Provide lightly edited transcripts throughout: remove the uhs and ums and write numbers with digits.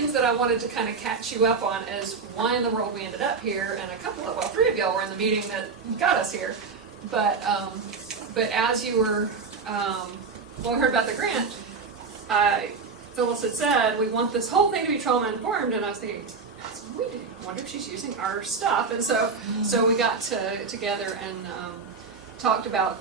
things that I wanted to kind of catch you up on is why in the world we ended up here, and three of y'all were in the meeting that got us here. But as you were, when we heard about the grant, Phyllis had said, we want this whole thing to be trauma-informed, and I was thinking, that's what we do. I wonder if she's using our stuff. And so we got together and talked about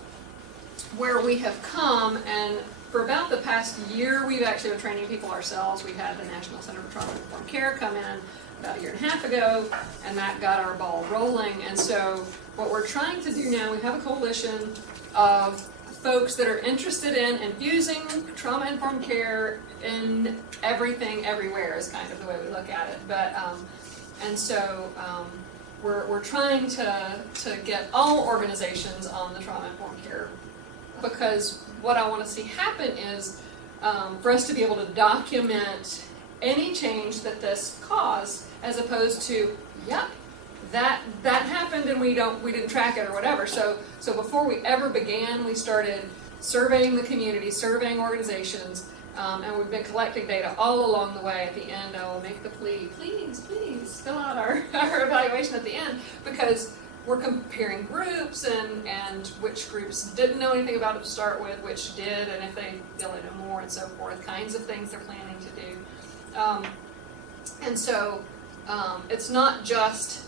where we have come, and for about the past year, we've actually been training people ourselves. We had the National Center for Trauma-Informed Care come in about a year and a half ago, and that got our ball rolling. And so what we're trying to do now, we have a coalition of folks that are interested in infusing trauma-informed care in everything, everywhere is kind of the way we look at it. But we're trying to get all organizations on the trauma-informed care, because what I want to see happen is for us to be able to document any change that this caused, as opposed to, yep, that happened and we didn't track it or whatever. So before we ever began, we started surveying the community, surveying organizations, and we've been collecting data all along the way. At the end, I will make the plea, please fill out our evaluation at the end, because we're comparing groups and which groups didn't know anything about it to start with, which did, and if they feel they know more and so forth, kinds of things they're planning to do. It's not just,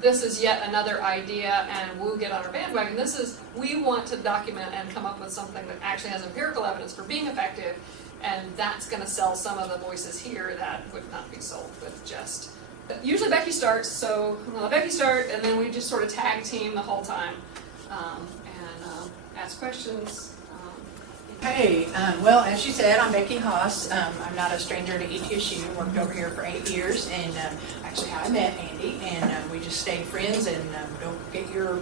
this is yet another idea and we'll get on our bandwagon. This is, we want to document and come up with something that actually has empirical evidence for being effective, and that's going to sell some of the voices here that would not be sold with just. Usually Becky starts, so I'm going to let Becky start, and then we just sort of tag team the whole time and ask questions. Hey, well, as she said, I'm Becky Haas. I'm not a stranger to ETSU. Worked over here for 8 years, and actually how I met Andi, and we just stayed friends. And don't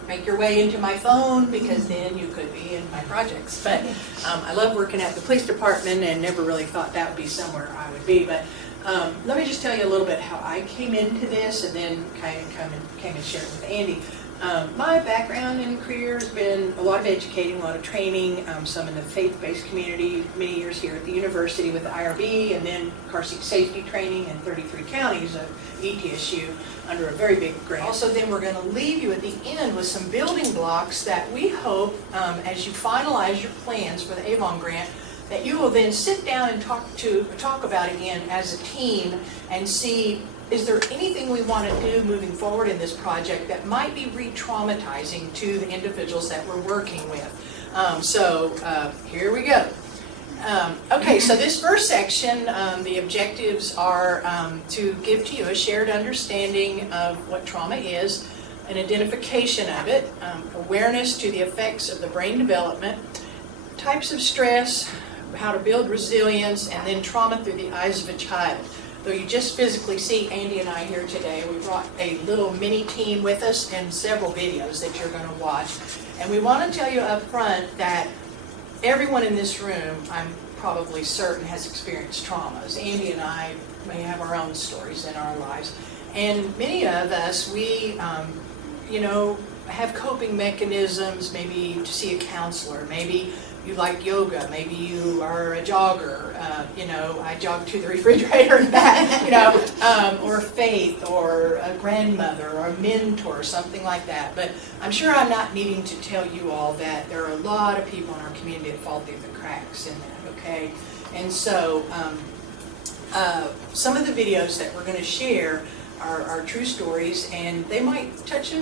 make your way into my phone, because then you could be in my projects. But I love working at the police department, and never really thought that would be somewhere I would be. But let me just tell you a little bit how I came into this, and then came and share it with Andi. My background and career has been a lot of educating, a lot of training, some in the faith-based community, many years here at the university with the IRB, and then car seat safety training in 33 counties of ETSU under a very big grant. Also, then we're going to leave you at the end with some building blocks that we hope, as you finalize your plans for the Avon grant, that you will then sit down and talk about again as a team and see, is there anything we want to do moving forward in this project that might be re-traumatizing to the individuals that we're working with? Here we go. Okay, so this first section, the objectives are to give to you a shared understanding of what trauma is, an identification of it, awareness to the effects of the brain development, types of stress, how to build resilience, and then trauma through the eyes of a child. Though you just physically see Andi and I here today, we brought a little mini team with us and several videos that you're going to watch. And we want to tell you up front that everyone in this room, I'm probably certain, has experienced traumas. Andi and I may have our own stories in our lives. And many of us, we, have coping mechanisms, maybe to see a counselor, maybe you like yoga, maybe you are a jogger, I jog to the refrigerator and back, or faith, or a grandmother, or a mentor, something like that. But I'm sure I'm not needing to tell you all that there are a lot of people in our community that fall through the cracks in that, okay? And so some of the videos that we're going to share are true stories, and they might touch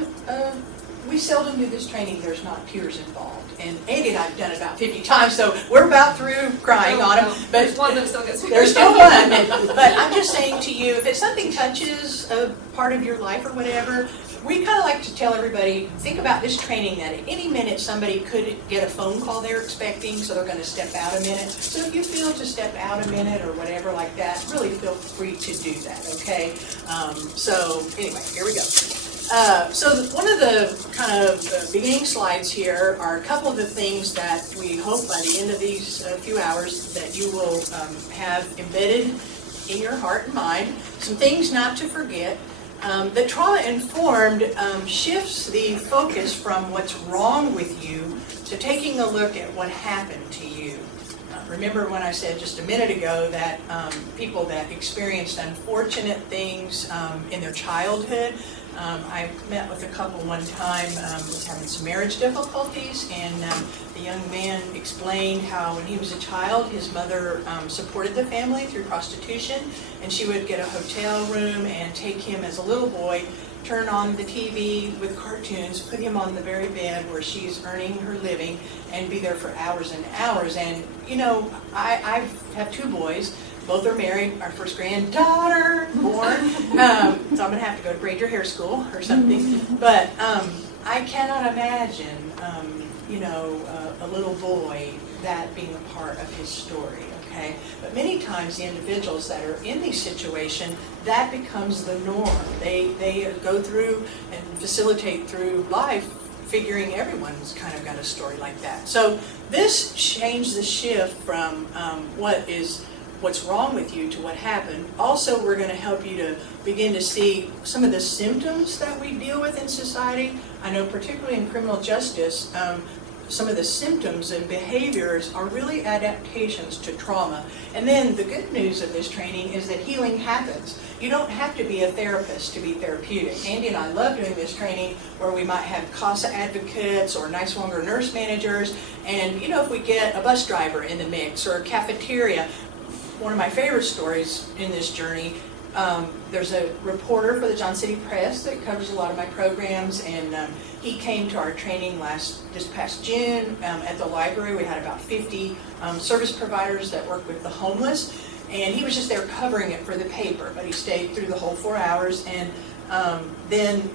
we seldom do this training, there's not tears involved. And Andi and I have done it about 50 times, so we're about through crying on them. But there's one that still gets me. There's still one. But I'm just saying to you, if something touches a part of your life or whatever, we kind of like to tell everybody, think about this training that at any minute somebody could get a phone call they're expecting, so they're going to step out a minute. So if you feel to step out a minute or whatever like that, really feel free to do that, okay? So anyway, here we go. So one of the kind of beginning slides here are a couple of the things that we hope by the end of these few hours that you will have embedded in your heart and mind. Some things not to forget. The trauma-informed shifts the focus from what's wrong with you to taking a look at what happened to you. remember when I said just a minute ago that people that experienced unfortunate things in their childhood, I met with a couple one time, was having some marriage difficulties, and the young man explained how when he was a child, his mother supported the family through prostitution, and she would get a hotel room and take him as a little boy, turn on the TV with cartoons, put him on the very bed where she's earning her living, and be there for hours and hours. And, you know, I have 2 boys. Both are married. Our first granddaughter born. So I'm going to have to go to braid your hair school or something. But I cannot imagine, you know, a little boy that being a part of his story. Okay? But many times the individuals that are in these situations, that becomes the norm. They go through and facilitate through life figuring everyone's kind of got a story like that. So this changed the shift from what's wrong with you to what happened. Also, we're going to help you to begin to see some of the symptoms that we deal with in society. I know particularly in criminal justice, some of the symptoms and behaviors are really adaptations to trauma. And then the good news of this training is that healing happens. You don't have to be a therapist to be therapeutic. Andi and I love doing this training where we might have CASA advocates or nice longer nurse managers. And you know, if we get a bus driver in the mix or a cafeteria, one of my favorite stories in this journey, there's a reporter for the John City Press that covers a lot of my programs, and he came to our training this past June at the library. We had about 50 service providers that work with the homeless, and he was just there covering it for the paper, but he stayed through the whole 4 hours, and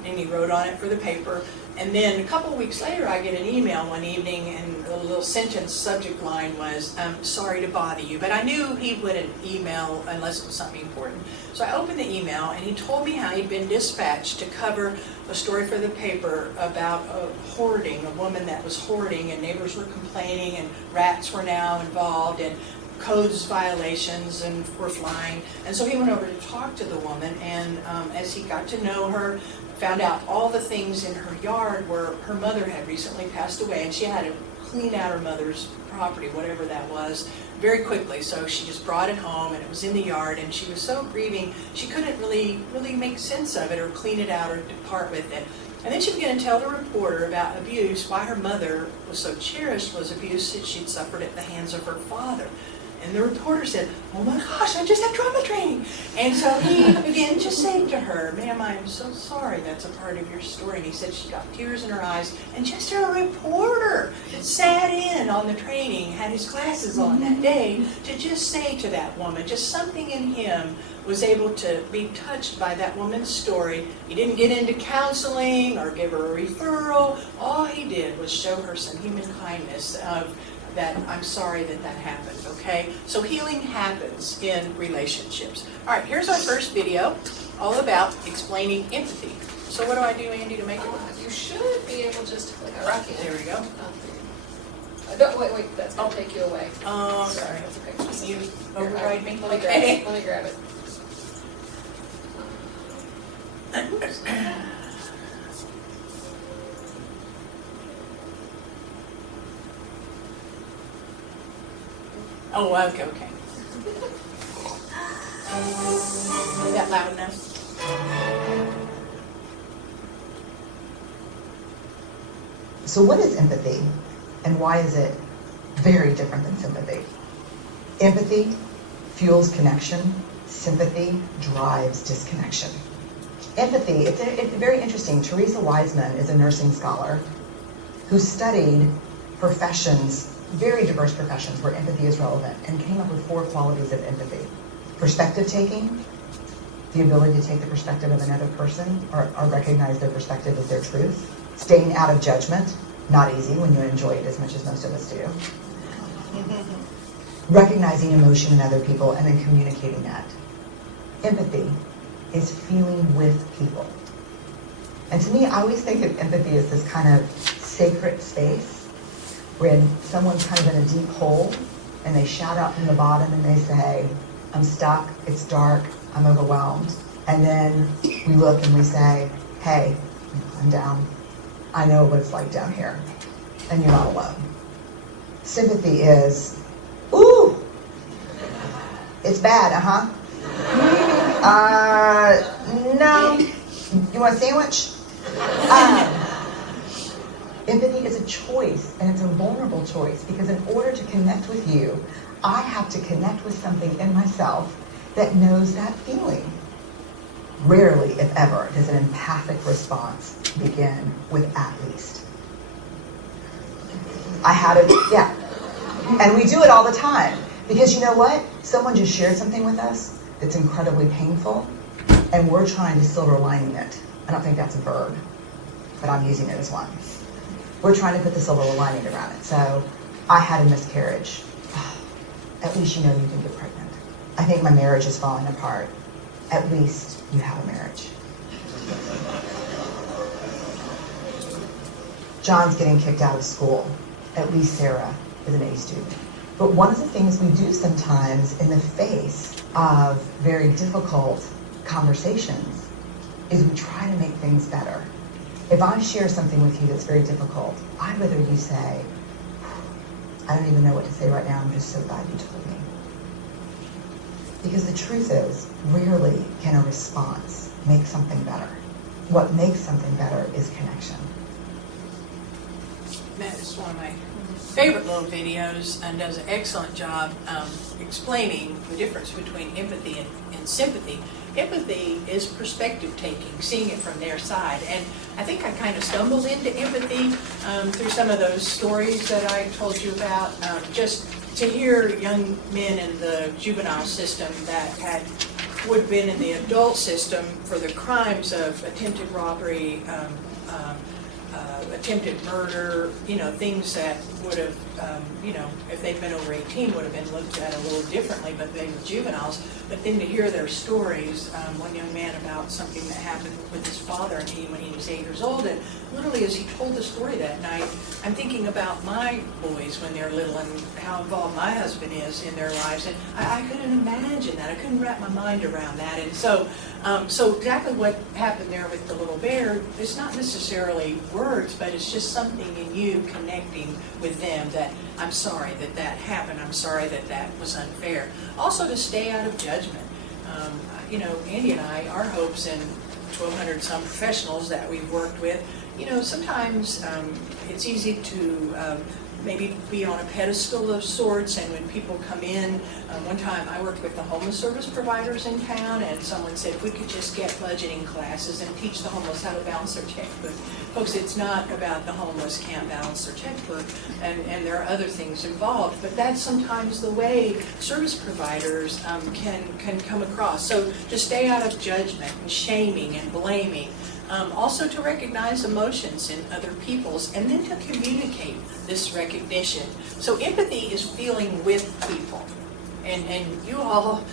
he wrote on it for the paper. And then a couple of weeks later, I get an email one evening, and the little sentence subject line was, sorry to bother you. But I knew he wouldn't email unless it was something important. So I opened the email, and he told me how he'd been dispatched to cover a story for the paper about hoarding, a woman that was hoarding, and neighbors were complaining, and rats were now involved, and codes violations and were flying. And so he went over to talk to the woman, and as he got to know her, found out all the things in her yard where her mother had recently passed away, and she had to clean out her mother's property, whatever that was, very quickly. So she just brought it home, and it was in the yard, and she was so grieving, she couldn't really make sense of it or clean it out or depart with it. And then she began to tell the reporter about abuse, why her mother was so cherished was abuse that she'd suffered at the hands of her father. And the reporter said, oh my gosh, I just had trauma training. And so he began to say to her, ma'am, I'm so sorry that's a part of your story. And he said she got tears in her eyes. And just a reporter that sat in on the training, had his glasses on that day, to just say to that woman, just something in him was able to be touched by that woman's story. He didn't get into counseling or give her a referral. All he did was show her some human kindness of that I'm sorry that happened, okay? So healing happens in relationships. All right, here's our first video, all about explaining empathy. So what do I do, Andi, to make it work? You should be able just to click a rocket. There we go. Wait, that's going to take you away. Sorry. Okay. You override me? Let me grab it. Oh, okay. Is that loud enough? So what is empathy, and why is it very different than sympathy? Empathy fuels connection. Sympathy drives disconnection. Empathy, it's very interesting. Teresa Wiseman is a nursing scholar who studied professions, very diverse professions where empathy is relevant, and came up with 4 qualities of empathy. Perspective taking, the ability to take the perspective of another person or recognize their perspective as their truth. Staying out of judgment, not easy when you enjoy it as much as most of us do. Recognizing emotion in other people and then communicating that. Empathy is feeling with people. And to me, I always think of empathy as this kind of sacred space when someone's kind of in a deep hole and they shout out from the bottom and they say, I'm stuck, it's dark, I'm overwhelmed. And then we look and we say, hey, I'm down. I know what it's like down here. And you're not alone. Sympathy is, ooh, it's bad, no. You want a sandwich? Empathy is a choice, and it's a vulnerable choice, because in order to connect with you, I have to connect with something in myself that knows that feeling. Rarely, if ever, does an empathic response begin with "at least." I had it, yeah. And we do it all the time. Because you know what? Someone just shared something with us that's incredibly painful, and we're trying to silver lining it. I don't think that's a verb, but I'm using it as one. We're trying to put the silver lining around it. So, I had a miscarriage. At least you know you didn't get pregnant. I think my marriage is falling apart. At least you have a marriage. John's getting kicked out of school. At least Sarah is an A student. But one of the things we do sometimes in the face of very difficult conversations is we try to make things better. If I share something with you that's very difficult, I'd rather you say, I don't even know what to say right now, I'm just so glad you told me. Because the truth is, rarely can a response make something better. What makes something better is connection. Matt is one of my favorite little videos and does an excellent job explaining the difference between empathy and sympathy. Empathy is perspective taking, seeing it from their side. And I think I kind of stumbled into empathy through some of those stories that I told you about. Just to hear young men in the juvenile system that would have been in the adult system for the crimes of attempted robbery, attempted murder, things that would have, if they'd been over 18, would have been looked at a little differently, but they were juveniles. But then to hear their stories, one young man about something that happened with his father and he when he was 8 years old, and literally as he told the story that night, I'm thinking about my boys when they're little and how involved my husband is in their lives, and I couldn't imagine that. I couldn't wrap my mind around that. And so exactly what happened there with the little bear, it's not necessarily words, but it's just something in you connecting with them that I'm sorry that happened. I'm sorry that was unfair. Also to stay out of judgment. Andi and I, our hopes and 1,200 some professionals that we've worked with, sometimes it's easy to maybe be on a pedestal of sorts, and when people come in, one time I worked with the homeless service providers in town, and someone said if we could just get budgeting classes and teach the homeless how to balance their checkbook. Folks, it's not about the homeless can't balance their checkbook, and there are other things involved, but that's sometimes the way service providers can come across. So to stay out of judgment and shaming and blaming. Also to recognize emotions in other people's, and then to communicate this recognition. So empathy is feeling with people. And you all,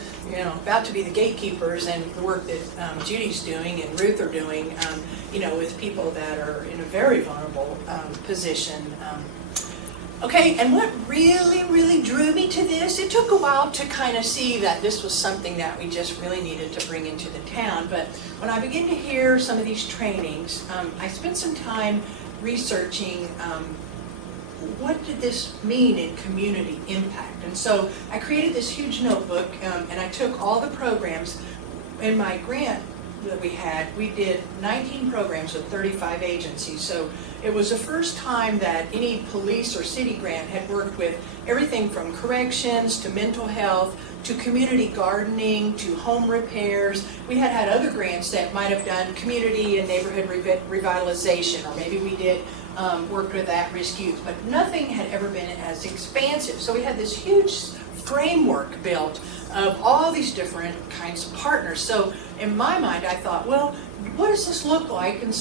about to be the gatekeepers, and the work that Judy's doing and Ruth are doing, with people that are in a very vulnerable position. Okay, and what really, really drew me to this, it took a while to kind of see that this was something that we just really needed to bring into the town, but when I began to hear some of these trainings, I spent some time researching what did this mean in community impact. And so I created this huge notebook, and I took all the programs in my grant that we did 19 programs with 35 agencies. So it was the first time that any police or city grant had worked with everything from corrections to mental health to community gardening to home repairs. We had other grants that might have done community and neighborhood revitalization, or maybe we did worked with at-risk youth, but nothing had ever been as expansive. So we had this huge framework built of all these different kinds of partners. So in my mind, I thought, well, what does this look like in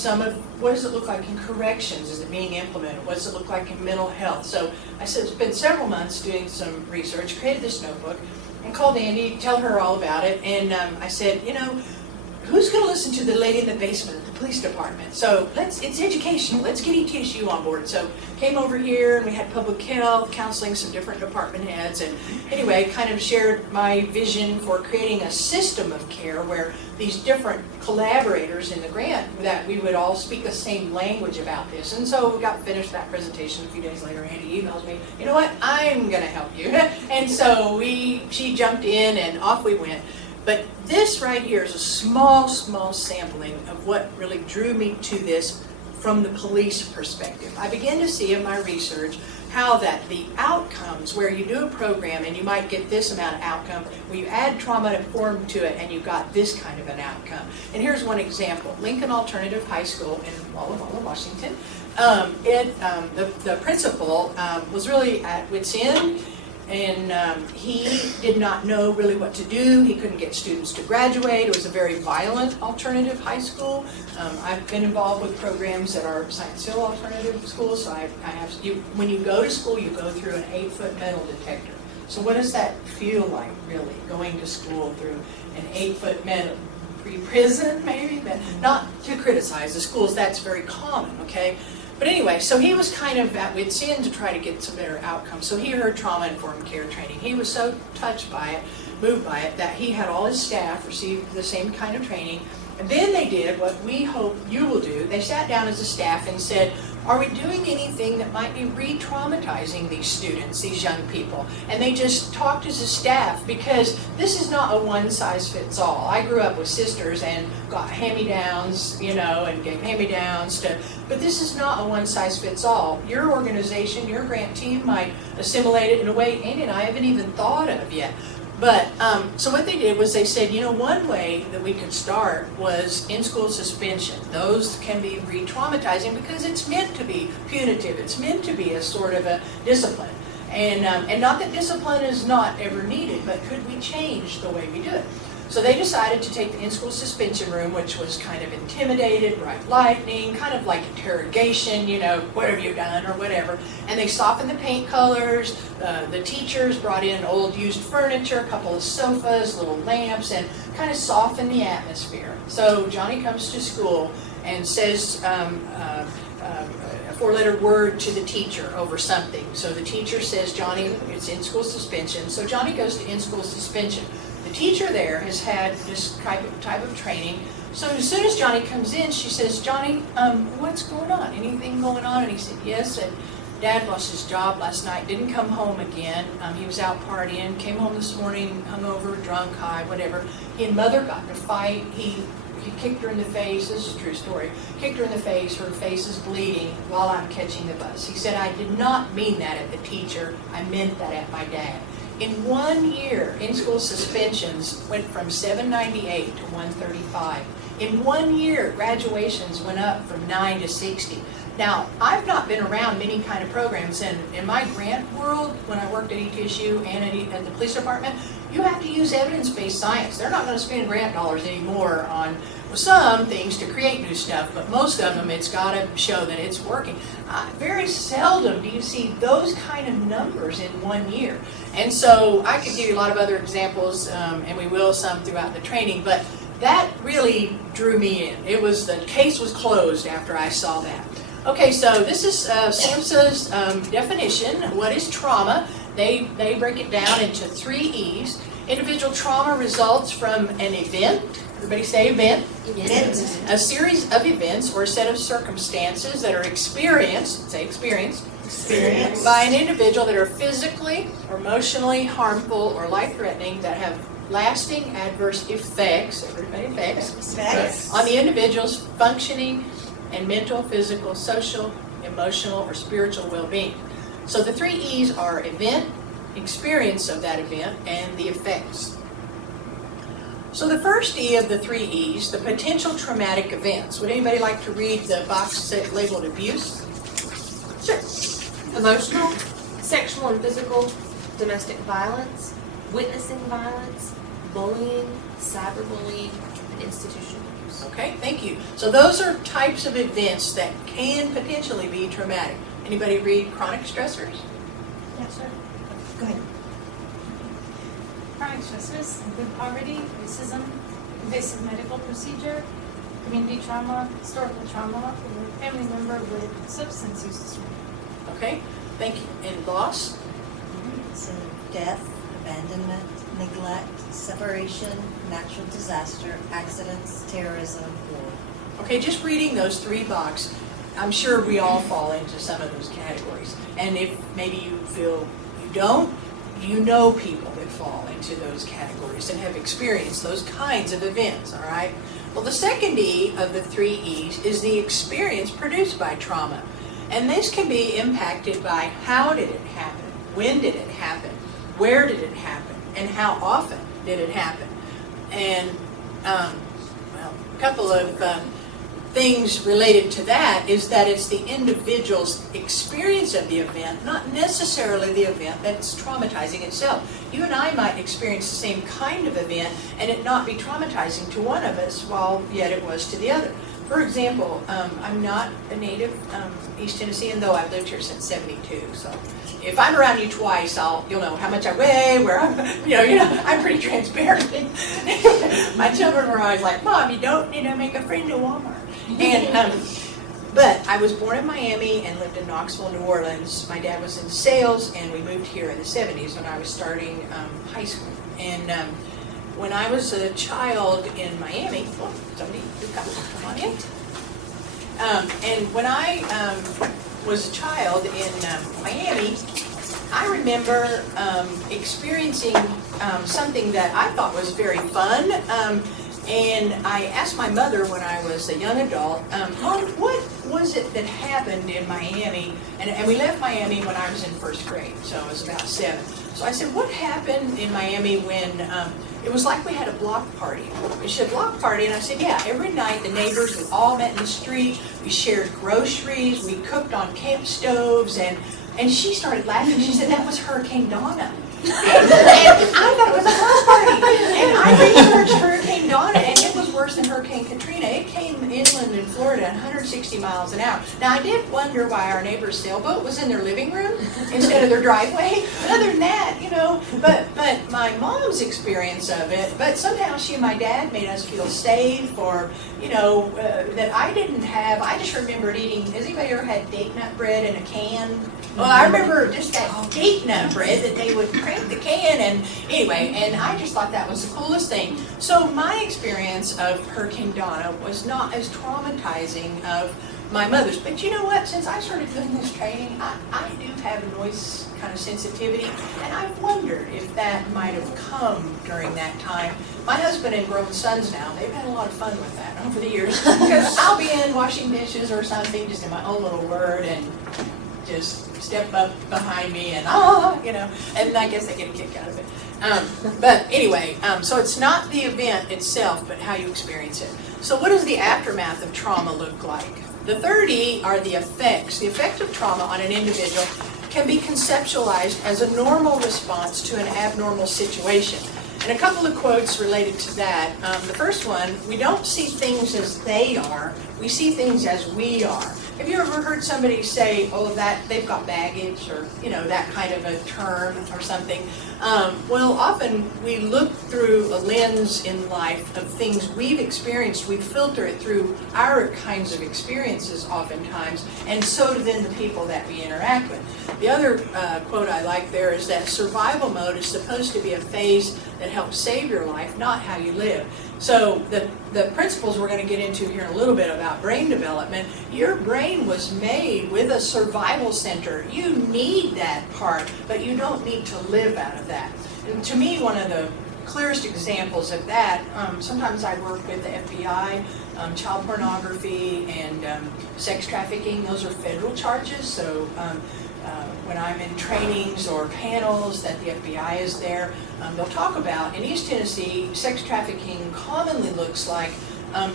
what does it look like in corrections? Is it being implemented? What does it look like in mental health? So I spent several months doing some research, created this notebook, and called Andi, tell her all about it, and I said, who's going to listen to the lady in the basement at the police department. So it's educational. Let's get ETSU on board. So came over here and we had public health, counseling, some different department heads. And anyway, kind of shared my vision for creating a system of care where these different collaborators in the grant, that we would all speak the same language about this. And so we got finished that presentation a few days later. Andi emails me, you know what, I'm going to help you. And so she jumped in and off we went. But this right here is a small sampling of what really drew me to this from the police perspective. I began to see in my research how that the outcomes, where you do a program and you might get this amount of outcome, where you add trauma informed to it and you got this kind of an outcome. And here's one example. Lincoln Alternative High School in Walla Walla, Washington. The principal was really at wit's end. And he did not know really what to do. He couldn't get students to graduate. It was a very violent alternative high school. I've been involved with programs that are Science Hill alternative schools. So I have, when you go to school, you go through an 8-foot metal detector. So what does that feel like, really, going to school through an 8-foot metal? Pre-prison, maybe? But not to criticize the schools. That's very common, okay? But anyway, so he was kind of at wit's end to try to get some better outcomes. So he heard trauma-informed care training. He was so touched by it, moved by it, that he had all his staff receive the same kind of training. And then they did what we hope you will do. They sat down as a staff and said, are we doing anything that might be re-traumatizing these students, these young people? And they just talked as a staff, because this is not a one-size-fits-all. I grew up with sisters and got hand-me-downs, you know, and gave hand-me-downs to, but this is not a one-size-fits-all. Your organization, your grant team might assimilate it in a way Andi and I haven't even thought of yet. But, so what they did was they said, you know, one way that we could start was in-school suspension. Those can be re-traumatizing because it's meant to be punitive. It's meant to be a sort of a discipline. And not that discipline is not ever needed, but could we change the way we do it? So they decided to take the in-school suspension room, which was kind of intimidated, bright lightning, kind of like interrogation, you know, what have you done or whatever. And they softened the paint colors. The teachers brought in old used furniture, a couple of sofas, little lamps, and kind of softened the atmosphere. So Johnny comes to school and says a 4-letter word to the teacher over something. So the teacher says, Johnny, it's in-school suspension. So Johnny goes to in-school suspension. The teacher there has had this type of training. So as soon as Johnny comes in, she says, Johnny, what's going on? Anything going on? And he said, yes. And Dad lost his job last night, didn't come home again. He was out partying, came home this morning, hungover, drunk, high, whatever. He and Mother got in a fight. He kicked her in the face. This is a true story. Kicked her in the face. Her face is bleeding while I'm catching the bus. He said, I did not mean that at the teacher. I meant that at my dad. In 1 year, in-school suspensions went from 798 to 135. In 1 year, graduations went up from 9 to 60. Now, I've not been around many kind of programs, and in my grant world, when I worked at ETSU and at the police department, you have to use evidence-based science. They're not going to spend grant dollars anymore on some things to create new stuff, but most of them, it's got to show that it's working. Very seldom do you see those kind of numbers in 1 year. And so I could give you a lot of other examples, and we will some throughout the training, but that really drew me in. The case was closed after I saw that. Okay, so this is SAMHSA's definition. What is trauma? They break it down into 3 E's. Individual trauma results from an event. Everybody say event. Event. A series of events or a set of circumstances that are experienced, say experienced, by an individual that are physically or emotionally harmful or life-threatening, that have lasting adverse effects, everybody effects, on the individual's functioning and mental, physical, social, emotional, or spiritual well-being. So the 3 E's are event, experience of that event, and the effects. So the first E of the 3 E's, the potential traumatic events. Would anybody like to read the box labeled abuse? Sure. Emotional, sexual and physical, domestic violence, witnessing violence, bullying, cyberbullying, and institutional abuse. Okay, thank you. So those are types of events that can potentially be traumatic. Anybody read chronic stressors? Yes, sir. Go ahead. Chronic stressors include poverty, racism, invasive medical procedure, community trauma, historical trauma, or a family member with substance use disorder. Okay, thank you. And loss? So death, abandonment, neglect, separation, natural disaster, accidents, terrorism, war. Okay, just reading those 3 boxes, I'm sure we all fall into some of those categories. And if maybe you feel you don't, you know people that fall into those categories and have experienced those kinds of events, all right? Well, the second E of the 3 E's is the experience produced by trauma. And this can be impacted by how did it happen, when did it happen, where did it happen, and how often did it happen. And, well, a couple of things related to that is that it's the individual's experience of the event, not necessarily the event that's traumatizing itself. You and I might experience the same kind of event and it not be traumatizing to one of us, while yet it was to the other. For example, I'm not a native East Tennessean, though I've lived here since '72. So if I'm around you twice, you'll know how much I weigh, where I'm, I'm pretty transparent. My children were always like, "Mom, you don't need to make a friend at Walmart." And but I was born in Miami and lived in Knoxville, New Orleans. My dad was in sales, and we moved here in the '70s when I was starting high school. And when I was a child in Miami, somebody come on in. And when I was a child in Miami, I remember experiencing something that I thought was very fun. And I asked my mother when I was a young adult, Mom, what was it that happened in Miami? And we left Miami when I was in first grade, so I was about 7. So I said, what happened in Miami when it was like we had a block party? We said block party, and I said, yeah, every night the neighbors, we all met in the street, we shared groceries, we cooked on camp stoves, and she started laughing. She said that was Hurricane Donna. And I thought it was a house party. And I researched Hurricane Donna, and it was worse than Hurricane Katrina. It came inland in Florida at 160 miles an hour. Now, I did wonder why our neighbor's sailboat was in their living room instead of their driveway. But other than that, but my mom's experience of it, but somehow she and my dad made us feel safe, or, that I didn't have. I just remembered eating, has anybody ever had date nut bread in a can? Well, I remember just that date nut bread that they would crank the can, and anyway, and I just thought that was the coolest thing. So my experience of Hurricane Donna was not as traumatizing of my mother's. But you know what? Since I started doing this training, I do have a noise kind of sensitivity, and I wondered if that might have come during that time. My husband and grown sons now, they've had a lot of fun with that over the years, because I'll be in washing dishes or something, just in my own little word, and just step up behind me and and I guess I get a kick out of it. But anyway, so it's not the event itself, but how you experience it. So what does the aftermath of trauma look like? The third E are the effects. The effect of trauma on an individual can be conceptualized as a normal response to an abnormal situation. And a couple of quotes related to that. The first one, we don't see things as they are, we see things as we are. Have you ever heard somebody say, oh, that they've got baggage, or, that kind of a term or something? Well, often we look through a lens in life of things we've experienced. We filter it through our kinds of experiences oftentimes, and so do then the people that we interact with. The other quote I like there is that survival mode is supposed to be a phase that helps save your life, not how you live. So the principles we're going to get into here in a little bit about brain development, your brain was made with a survival center. You need that part, but you don't need to live out of that. And to me, one of the clearest examples of that, sometimes I work with the FBI, child pornography and sex trafficking. Those are federal charges, so when I'm in trainings or panels that the FBI is there, they'll talk about, in East Tennessee, sex trafficking commonly looks like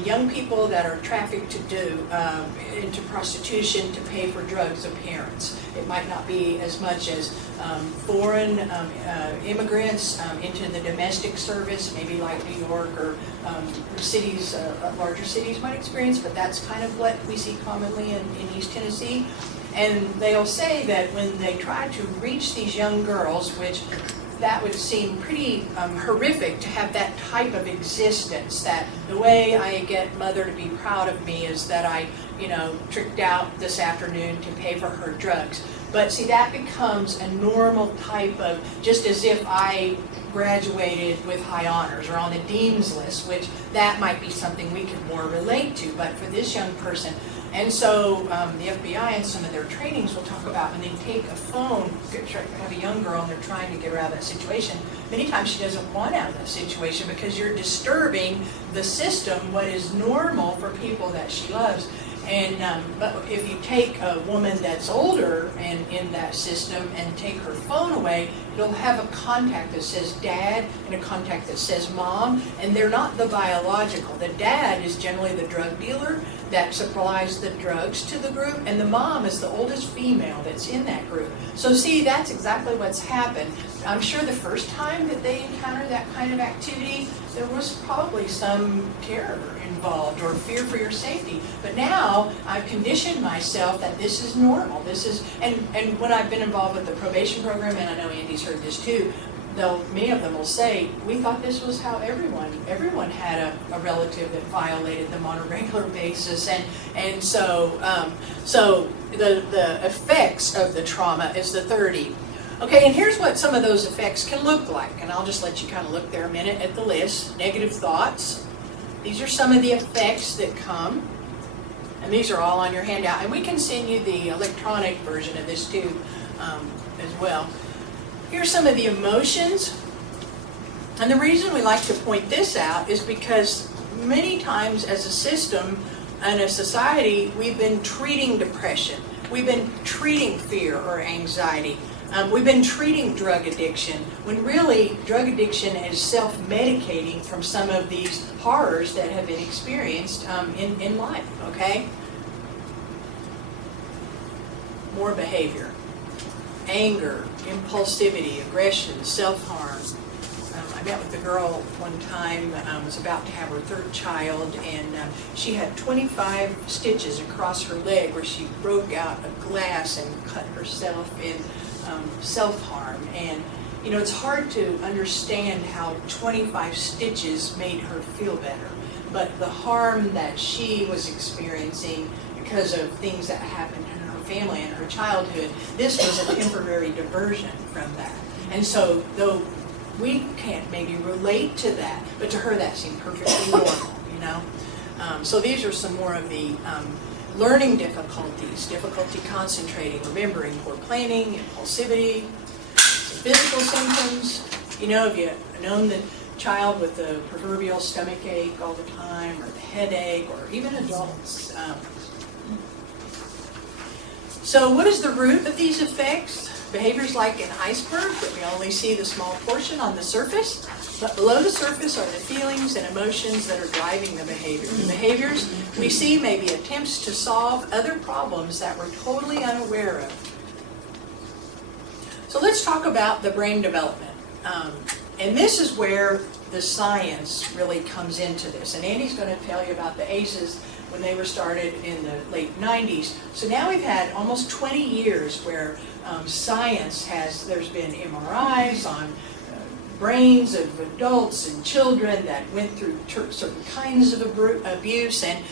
young people that are trafficked into prostitution to pay for drugs of parents. It might not be as much as foreign immigrants into the domestic service, maybe like New York or cities, larger cities might experience, but that's kind of what we see commonly in East Tennessee. And they'll say that when they try to reach these young girls, which that would seem pretty horrific to have that type of existence, that the way I get mother to be proud of me is that I, tricked out this afternoon to pay for her drugs. But see, that becomes a normal type of, just as if I graduated with high honors or on the dean's list, which that might be something we could more relate to. But for this young person, and so the FBI in some of their trainings will talk about when they take a phone, have a young girl and they're trying to get her out of that situation, many times she doesn't want out of that situation because you're disturbing the system, what is normal for people that she loves. And but if you take a woman that's older and in that system and take her phone away, it'll have a contact that says dad and a contact that says mom, and they're not the biological. The dad is generally the drug dealer that supplies the drugs to the group, and the mom is the oldest female that's in that group. So see, that's exactly what's happened. I'm sure the first time that they encountered that kind of activity, there was probably some terror involved or fear for your safety. But now I've conditioned myself that this is normal. This is, and when I've been involved with the probation program, and I know Andy's heard this too, though many of them will say, we thought this was how everyone had a relative that violated them on a regular basis. And so the effects of the trauma is the 30. Okay, and here's what some of those effects can look like. And I'll just let you kind of look there a minute at the list. Negative thoughts. These are some of the effects that come. And these are all on your handout. And we can send you the electronic version of this too as well. Here's some of the emotions. And the reason we like to point this out is because many times as a system and a society, we've been treating depression. We've been treating fear or anxiety. We've been treating drug addiction, when really drug addiction is self-medicating from some of these horrors that have been experienced in life, okay? More behavior. Anger, impulsivity, aggression, self-harm. I met with a girl one time, was about to have her third child, and she had 25 stitches across her leg where she broke out a glass and cut herself in self-harm. And it's hard to understand how 25 stitches made her feel better, but the harm that she was experiencing because of things that happened in her family and her childhood, this was a temporary diversion from that. And so though we can't maybe relate to that, but to her that seemed perfectly normal, So these are some more of the learning difficulties, difficulty concentrating, remembering, poor planning, impulsivity, some physical symptoms. Have you known the child with the proverbial stomach ache all the time, or the headache, or even adults? So what is the root of these effects? Behaviors like an iceberg, that we only see the small portion on the surface, but below the surface are the feelings and emotions that are driving the behavior. The behaviors we see may be attempts to solve other problems that we're totally unaware of. So let's talk about the brain development. And this is where the science really comes into this. And Andy's going to tell you about the ACEs when they were started in the late 90s. So now we've had almost 20 years where there's been MRIs on brains of adults and children that went through certain kinds of abuse, and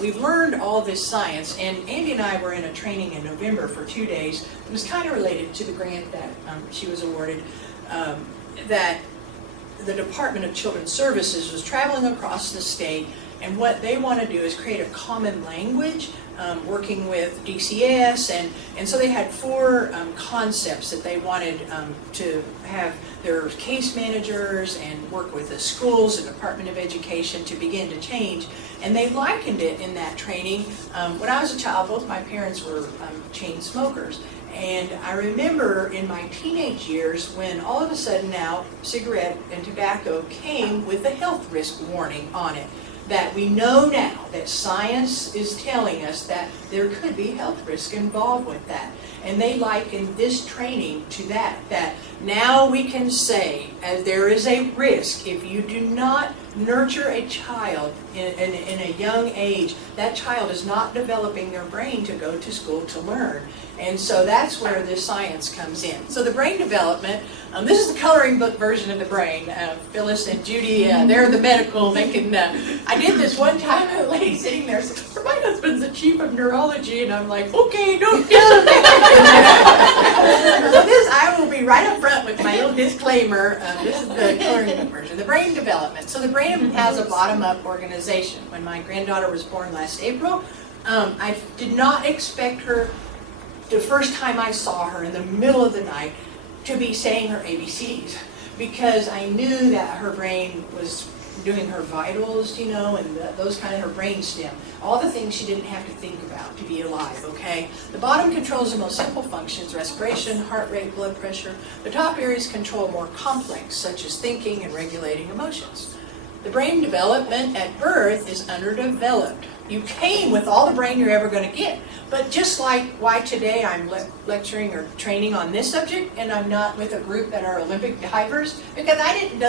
we've learned all this science. And Andi and I were in a training in November for 2 days. It was kind of related to the grant that she was awarded, that the Department of Children's Services was traveling across the state, and what they want to do is create a common language, working with DCS, and so they had 4 concepts that they wanted to have their case managers and work with the schools, the Department of Education to begin to change. And they likened it in that training. When I was a child, both my parents were chain smokers. And I remember in my teenage years when all of a sudden now cigarette and tobacco came with a health risk warning on it. That we know now that science is telling us that there could be health risk involved with that. And they liken this training to that now we can say, as there is a risk, if you do not nurture a child in a young age, that child is not developing their brain to go to school to learn. And so that's where this science comes in. So the brain development, this is the coloring book version of the brain. Phyllis and Judy, they're the medical. They can. I did this one time. A lady sitting there said, "My husband's the chief of neurology," and I'm like, "Okay, don't kill me." So this, I will be right up front with my little disclaimer. This is the coloring book version. The brain development. So the brain has a bottom-up organization. When my granddaughter was born last April, I did not expect her, the first time I saw her in the middle of the night, to be saying her ABCs, because I knew that her brain was doing her vitals, and those kind of her brain stem. All the things she didn't have to think about to be alive, okay? The bottom controls the most simple functions, respiration, heart rate, blood pressure. The top areas control more complex, such as thinking and regulating emotions. The brain development at birth is underdeveloped. You came with all the brain you're ever going to get. But just like why today I'm lecturing or training on this subject, and I'm not with a group that are Olympic divers, because I didn't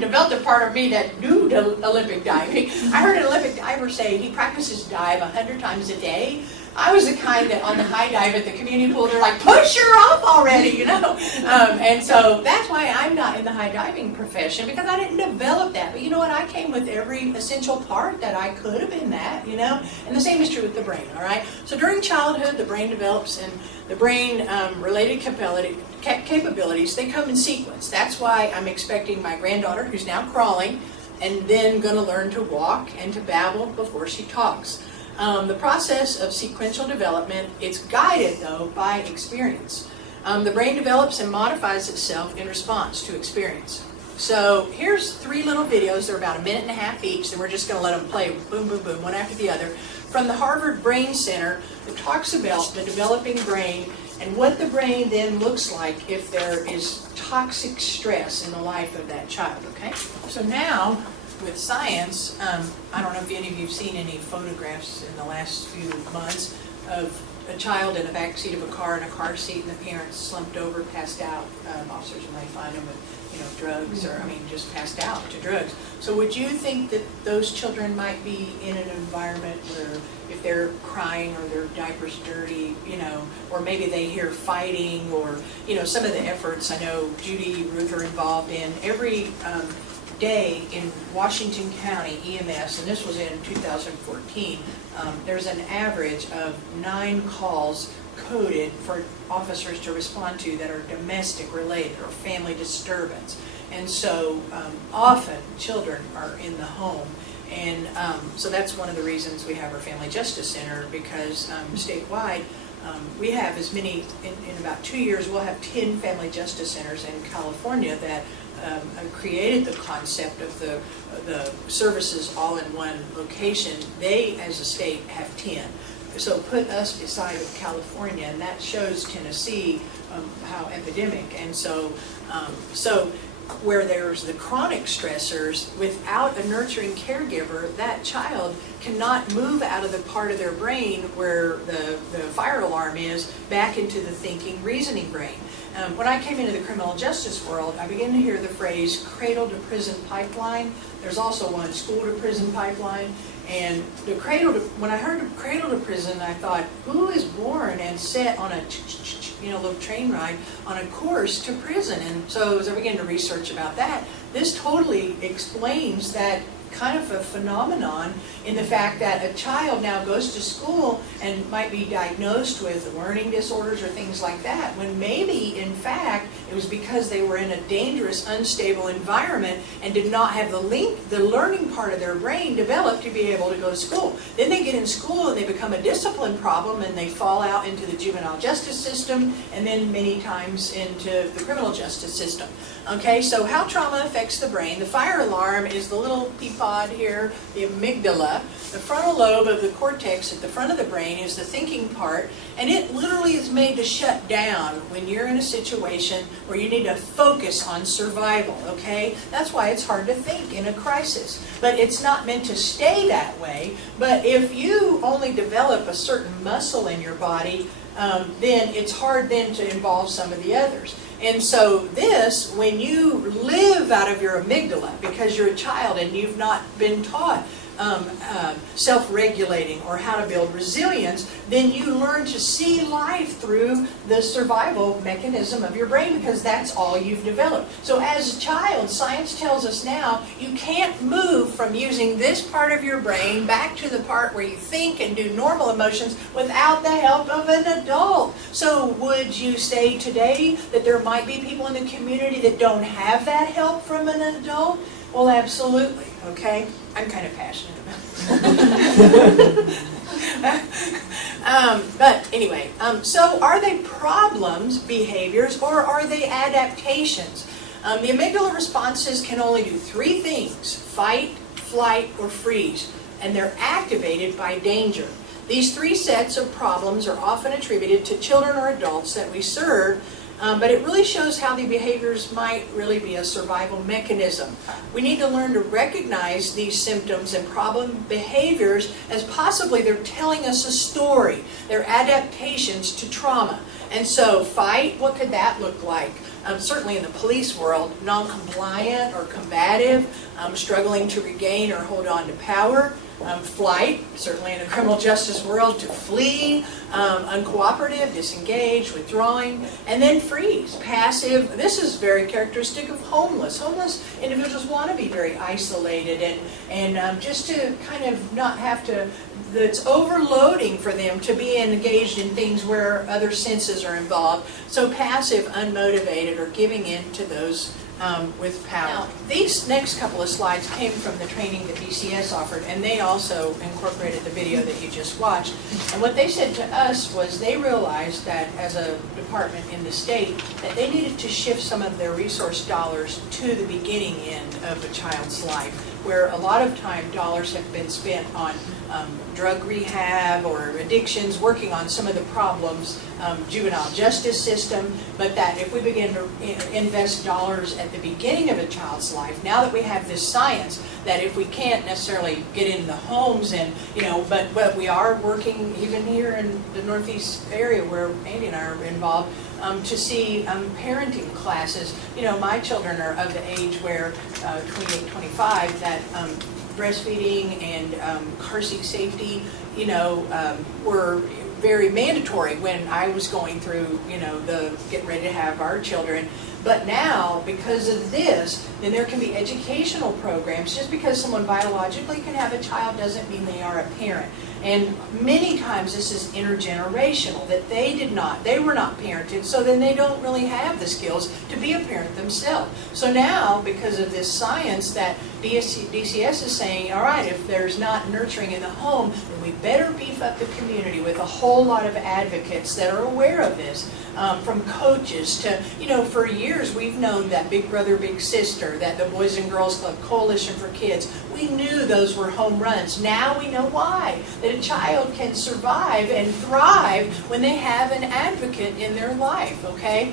develop the part of me that knew Olympic diving. I heard an Olympic diver say he practices dive 100 times a day. I was the kind that on the high dive at the community pool, they're like, push her off already, And so that's why I'm not in the high diving profession, because I didn't develop that. But you know what? I came with every essential part that I could have been that, And the same is true with the brain, all right? So during childhood, the brain develops, and the brain-related capabilities, they come in sequence. That's why I'm expecting my granddaughter, who's now crawling, and then going to learn to walk and to babble before she talks. The process of sequential development, it's guided, though, by experience. The brain develops and modifies itself in response to experience. So here's 3 little videos. They're about 1.5 minutes each, and we're just going to let them play boom, boom, boom, one after the other, from the Harvard Brain Center that talks about the developing brain and what the brain then looks like if there is toxic stress in the life of that child, okay? So now, with science, I don't know if any of you have seen any photographs in the last few months of a child in the back seat of a car in a car seat, and the parents slumped over, passed out. Officers might find them with, drugs, or just passed out to drugs. So would you think that those children might be in an environment where, if they're crying or their diaper's dirty, or maybe they hear fighting, or some of the efforts I know Judy, Ruth are involved in every day in Washington County EMS, and this was in 2014, there's an average of 9 calls coded for officers to respond to that are domestic related or family disturbance. And so often children are in the home. And so that's one of the reasons we have our Family Justice Center, because statewide we have as many, in about 2 years, we'll have 10 Family Justice Centers in California that created the concept of the services all in one location. They, as a state, have 10. So put us beside of California, and that shows Tennessee how epidemic. And so, where there's the chronic stressors, without a nurturing caregiver, that child cannot move out of the part of their brain where the fire alarm is back into the thinking, reasoning brain. When I came into the criminal justice world, I began to hear the phrase cradle to prison pipeline. There's also one, school to prison pipeline. And the when I heard cradle to prison, I thought, who is born and set on a little train ride on a course to prison? And so as I began to research about that, this totally explains that kind of a phenomenon in the fact that a child now goes to school and might be diagnosed with learning disorders or things like that, when maybe, in fact, it was because they were in a dangerous, unstable environment and did not have the learning part of their brain developed to be able to go to school. Then they get in school and they become a discipline problem, and they fall out into the juvenile justice system, and then many times into the criminal justice system. Okay, so how trauma affects the brain. The fire alarm is the little pea pod here, the amygdala. The frontal lobe of the cortex at the front of the brain is the thinking part, and it literally is made to shut down when you're in a situation where you need to focus on survival, okay? That's why it's hard to think in a crisis. But it's not meant to stay that way. But if you only develop a certain muscle in your body, then it's hard then to involve some of the others. And so this, when you live out of your amygdala, because you're a child and you've not been taught self-regulating or how to build resilience, then you learn to see life through the survival mechanism of your brain, because that's all you've developed. So as a child, science tells us now, you can't move from using this part of your brain back to the part where you think and do normal emotions without the help of an adult. So would you say today that there might be people in the community that don't have that help from an adult? Well, absolutely, okay? I'm kind of passionate about it. But anyway, so are they problems, behaviors, or are they adaptations? The amygdala responses can only do three things: fight, flight, or freeze, and they're activated by danger. These three sets of problems are often attributed to children or adults that we serve, but it really shows how the behaviors might really be a survival mechanism. We need to learn to recognize these symptoms and problem behaviors as possibly they're telling us a story. They're adaptations to trauma. And so fight, what could that look like? Certainly in the police world, non-compliant or combative, struggling to regain or hold on to power. Flight, certainly in the criminal justice world, to flee, uncooperative, disengage, withdrawing, and then freeze, passive. This is very characteristic of homeless. Homeless individuals want to be very isolated and just to kind of not have to, it's overloading for them to be engaged in things where other senses are involved. So passive, unmotivated, or giving in to those with power. Now, these next couple of slides came from the training that BCS offered, and they also incorporated the video that you just watched. And what they said to us was they realized that as a department in the state, that they needed to shift some of their resource dollars to the beginning end of a child's life, where a lot of time dollars have been spent on drug rehab or addictions, working on some of the problems, juvenile justice system, but that if we begin to invest dollars at the beginning of a child's life, now that we have this science, that if we can't necessarily get into the homes and, but we are working even here in the Northeast area where Andi and I are involved, to see parenting classes. My children are of the age where 28, 25, that breastfeeding and car seat safety, were very mandatory when I was going through, the getting ready to have our children. But now, because of this, then there can be educational programs. Just because someone biologically can have a child doesn't mean they are a parent. And many times this is intergenerational, that they were not parented, so then they don't really have the skills to be a parent themselves. So now, because of this science, that DCS is saying, all right, if there's not nurturing in the home, then we better beef up the community with a whole lot of advocates that are aware of this, from coaches to, for years we've known that Big Brother, Big Sister, that the Boys and Girls Club, Coalition for Kids, we knew those were home runs. Now we know why. That a child can survive and thrive when they have an advocate in their life, okay?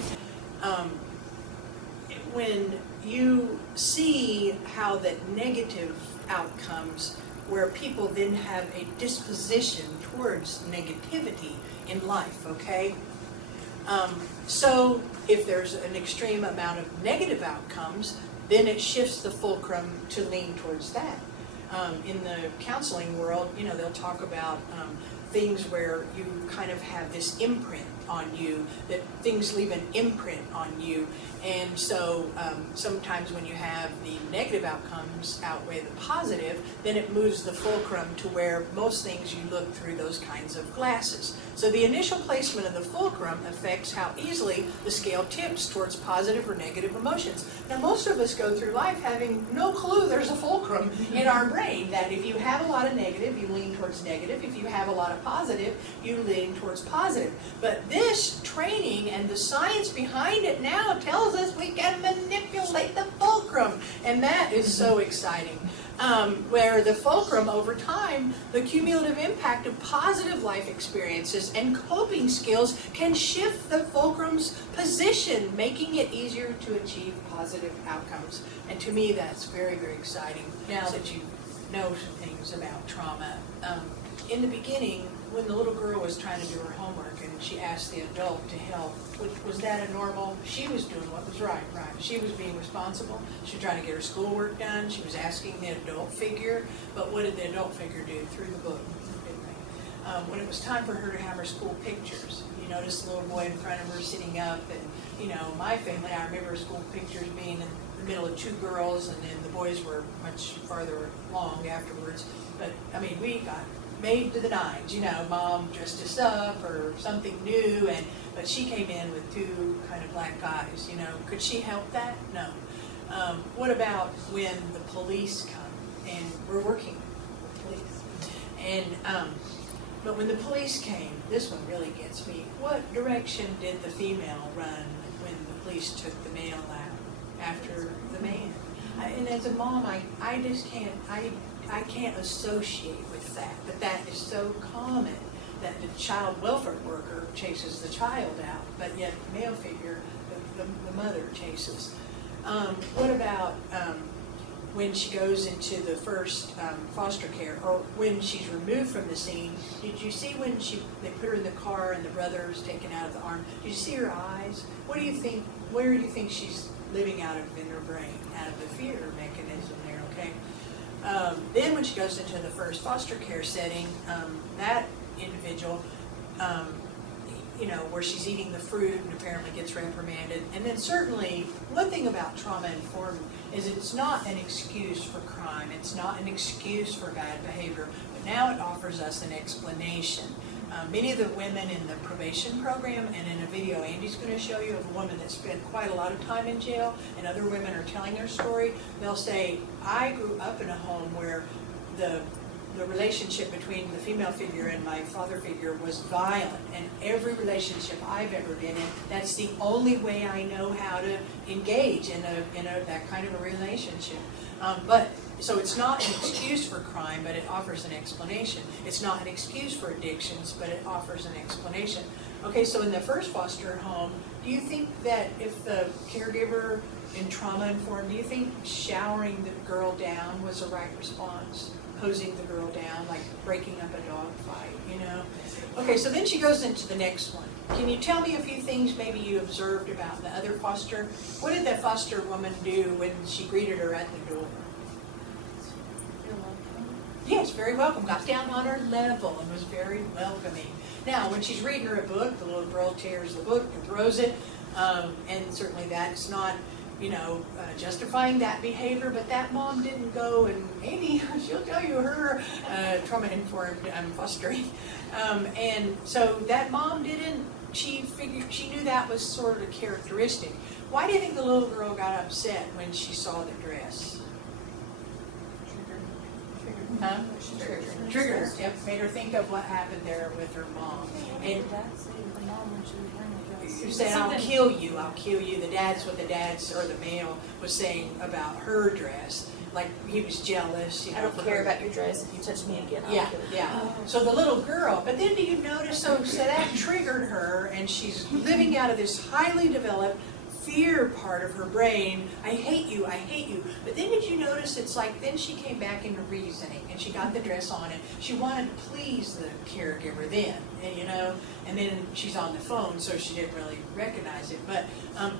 When you see how that negative outcomes, where people then have a disposition towards negativity in life, okay? So if there's an extreme amount of negative outcomes, then it shifts the fulcrum to lean towards that. In the counseling world, they'll talk about things where you kind of have this imprint on you, that things leave an imprint on you. And so sometimes when you have the negative outcomes outweigh the positive, then it moves the fulcrum to where most things you look through those kinds of glasses. So the initial placement of the fulcrum affects how easily the scale tips towards positive or negative emotions. Now most of us go through life having no clue there's a fulcrum in our brain, that if you have a lot of negative, you lean towards negative. If you have a lot of positive, you lean towards positive. But this training and the science behind it now tells us we can manipulate the fulcrum, and that is so exciting. Where the fulcrum, over time, the cumulative impact of positive life experiences and coping skills can shift the fulcrum's position, making it easier to achieve positive outcomes. And to me, that's very, very exciting now that you know some things about trauma. In the beginning, when the little girl was trying to do her homework and she asked the adult to help, was that a normal, she was doing what was right? She was being responsible, she was trying to get her schoolwork done, she was asking the adult figure, but what did the adult figure do? Through the book, didn't they? When it was time for her to have her school pictures, you notice the little boy in front of her sitting up, and, you know, my family, I remember school pictures being in the middle of two girls, and then the boys were much farther along afterwards. But, I mean, we got made to the nines, you know, mom dressed us up or something new, but she came in with two kind of black eyes, you know. Could she help that? No. What about when the police come, and we're working with police, and but when the police came, this one really gets me. What direction did the female run when the police took the male out after the man? And as a mom, I just can't, I can't associate with that, but that is so common that the child welfare worker chases the child out, but yet the male figure, the mother chases. What about when she goes into the first foster care, or when she's removed from the scene? Did you see when they put her in the car and the brother's taken out of the arm? Did you see her eyes? What do you think, where do you think she's living out of in her brain? Out of the fear mechanism there, okay? Then when she goes into the first foster care setting, that individual, you know, where she's eating the fruit and apparently gets reprimanded. And then certainly, one thing about trauma-informed is it's not an excuse for crime. It's not an excuse for bad behavior. But now it offers us an explanation. Many of the women in the probation program, and in a video Andi's going to show you of a woman that spent quite a lot of time in jail, and other women are telling their story, they'll say, I grew up in a home where the relationship between the female figure and my father figure was violent, and every relationship I've ever been in, that's the only way I know how to engage in that kind of a relationship. So it's not an excuse for crime, but it offers an explanation. It's not an excuse for addictions, but it offers an explanation. Okay, so in the first foster home, do you think that if the caregiver in trauma-informed, do you think showering the girl down was the right response? Hosing the girl down, like breaking up a dog fight, you know? Okay, so then she goes into the next one. Can you tell me a few things maybe you observed about the other foster? What did that foster woman do when she greeted her at the door? Yes, very welcome. Got down on her level and was very welcoming. Now, when she's reading her a book, the little girl tears the book and throws it, and certainly that's not, you know, justifying that behavior, but that mom didn't go, and Andi, she'll tell you her trauma-informed fostering. And so that mom didn't, she knew that was sort of a characteristic. Why do you think the little girl got upset when she saw the dress? Huh? Triggered her. Yep, made her think of what happened there with her mom. And you said, I'll kill you, I'll kill you. That's what the dad's, or the male, was saying about her dress. Like, he was jealous. You know, I don't care about your dress. If you touch me again, I'll yeah, kill you. yeah. So the little girl, but then do you notice, so that triggered her, and she's living out of this highly developed fear part of her brain. I hate you, I hate you. But then did you notice it's like, then she came back into reasoning, and she got the dress on, and she wanted to please the caregiver then, and, you know, and then she's on the phone, so she didn't really recognize it. But,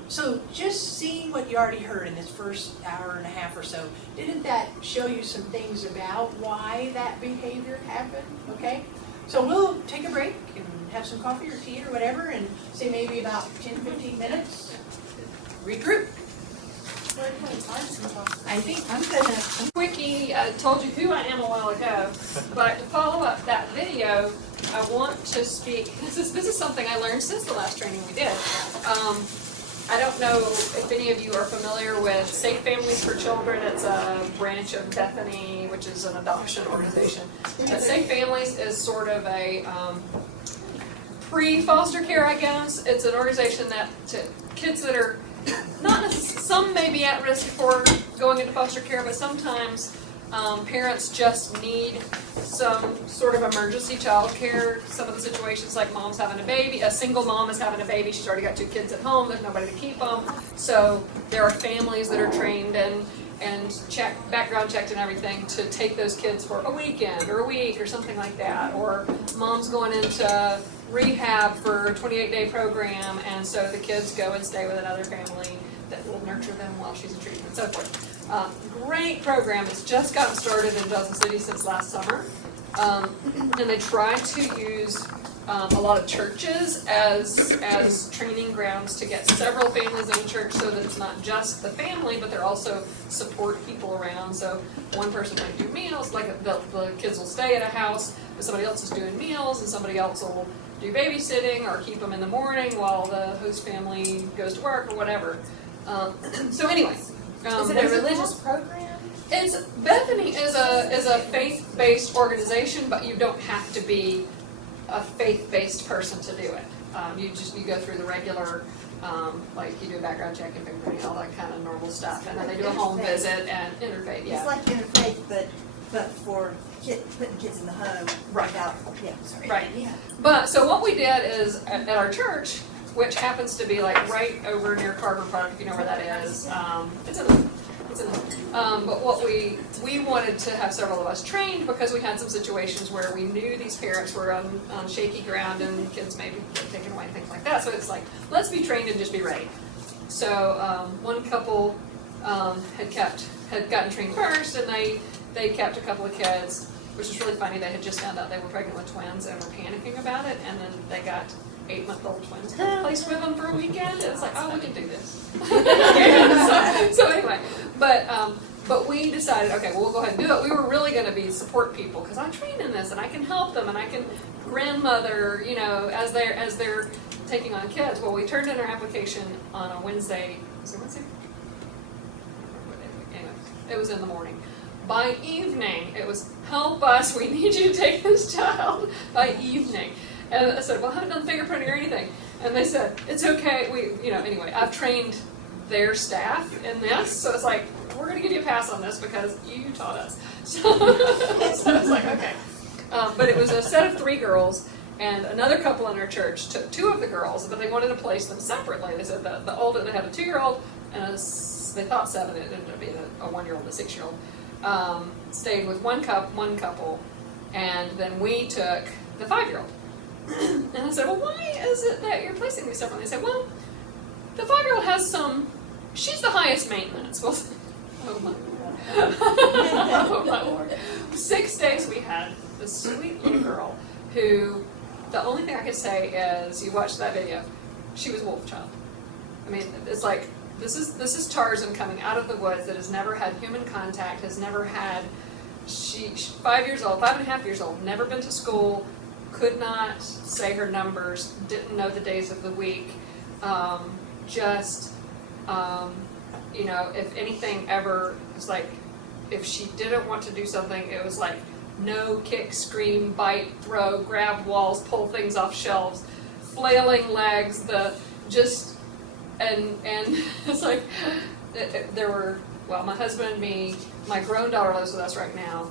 so just seeing what you already heard in this first hour and a half or so, didn't that show you some things about why that behavior happened? Okay? So we'll take a break and have some coffee or tea or whatever, and say maybe about 10-15 minutes. Regroup. I think I'm gonna. Quickie told you who I am a while ago, but to follow up that video, I want to speak. This is something I learned since the last training we did. I don't know if any of you are familiar with Safe Families for Children. It's a branch of Bethany, which is an adoption organization. Safe Families is sort of a pre-foster care, I guess. It's an organization that to kids that are not necessarily, some may be at risk for going into foster care, but sometimes parents just need some sort of emergency child care. Some of the situations, like mom's having a baby, a single mom is having a baby, she's already got 2 kids at home, there's nobody to keep them. So there are families that are trained background checked and everything to take those kids for a weekend or a week or something like that. Or mom's going into rehab for a 28-day program, and so the kids go and stay with another family that will nurture them while she's in treatment and so forth. Great program. It's just gotten started in Dozen City since last summer. And they try to use a lot of churches as training grounds to get several families in a church, so that it's not just the family, but they're also support people around. So one person might do meals, like the kids will stay at a house, but somebody else is doing meals, and somebody else will do babysitting or keep them in the morning while the host family goes to work or whatever. So anyway. Is it a religious program? Bethany is a faith-based organization, but you don't have to be a faith-based person to do it. You go through the regular, like you do a background check and fingerprinting, all that kind of normal stuff, and then they do a home visit and interfaith. Yeah. It's like interfaith, but for putting kids in the home. Right. Without, yeah, sorry. Right. Yeah. But so what we did is at our church, which happens to be like right over near Carver Park, if you know where that is. But what we wanted to have several of us trained, because we had some situations where we knew these parents were on shaky ground and kids maybe get taken away and things like that. So it's like, let's be trained and just be ready. So one couple had gotten trained first, and they kept a couple of kids, which is really funny. They had just found out they were pregnant with twins and were panicking about it, and then they got 8-month-old twins placed with them for a weekend. It was like, oh, we can do this. so anyway, but we decided, okay, well, we'll go ahead and do it. We were really going to be support people, because I train in this and I can help them and I can grandmother, as they're taking on kids. Well, we turned in our application on a Wednesday. Was it Wednesday? Anyway, it was in the morning. By evening, it was, help us, we need you to take this child by evening. And I said, well, I haven't done fingerprinting or anything. And they said, it's okay. Anyway, I've trained their staff in this. So it's like, we're going to give you a pass on this because you taught us. So I was like, okay. But it was a set of 3 girls, and another couple in our church took 2 of the girls, but they wanted to place them separately. They said the older, they had a 2-year-old, and they thought 7, it ended up being a 1-year-old and a 6-year-old. Stayed with one couple, and then we took the 5-year-old. And I said, well, why is it that you're placing these separately? They said, well, the 5-year-old has she's the highest maintenance. Well, oh my Lord. Oh my Lord. 6 days we had this sweet little girl who, the only thing I could say is, you watched that video, she was a wolf child. I mean, it's like, this is Tarzan coming out of the woods that has never had human contact, has never had, she's 5 years old, 5.5 years old, never been to school, could not say her numbers, didn't know the days of the week, if anything ever, it's like, if she didn't want to do something, it was like, no, kick, scream, bite, throw, grab walls, pull things off shelves, flailing legs, and it's like, there were, well, my husband and me, my grown daughter lives with us right now,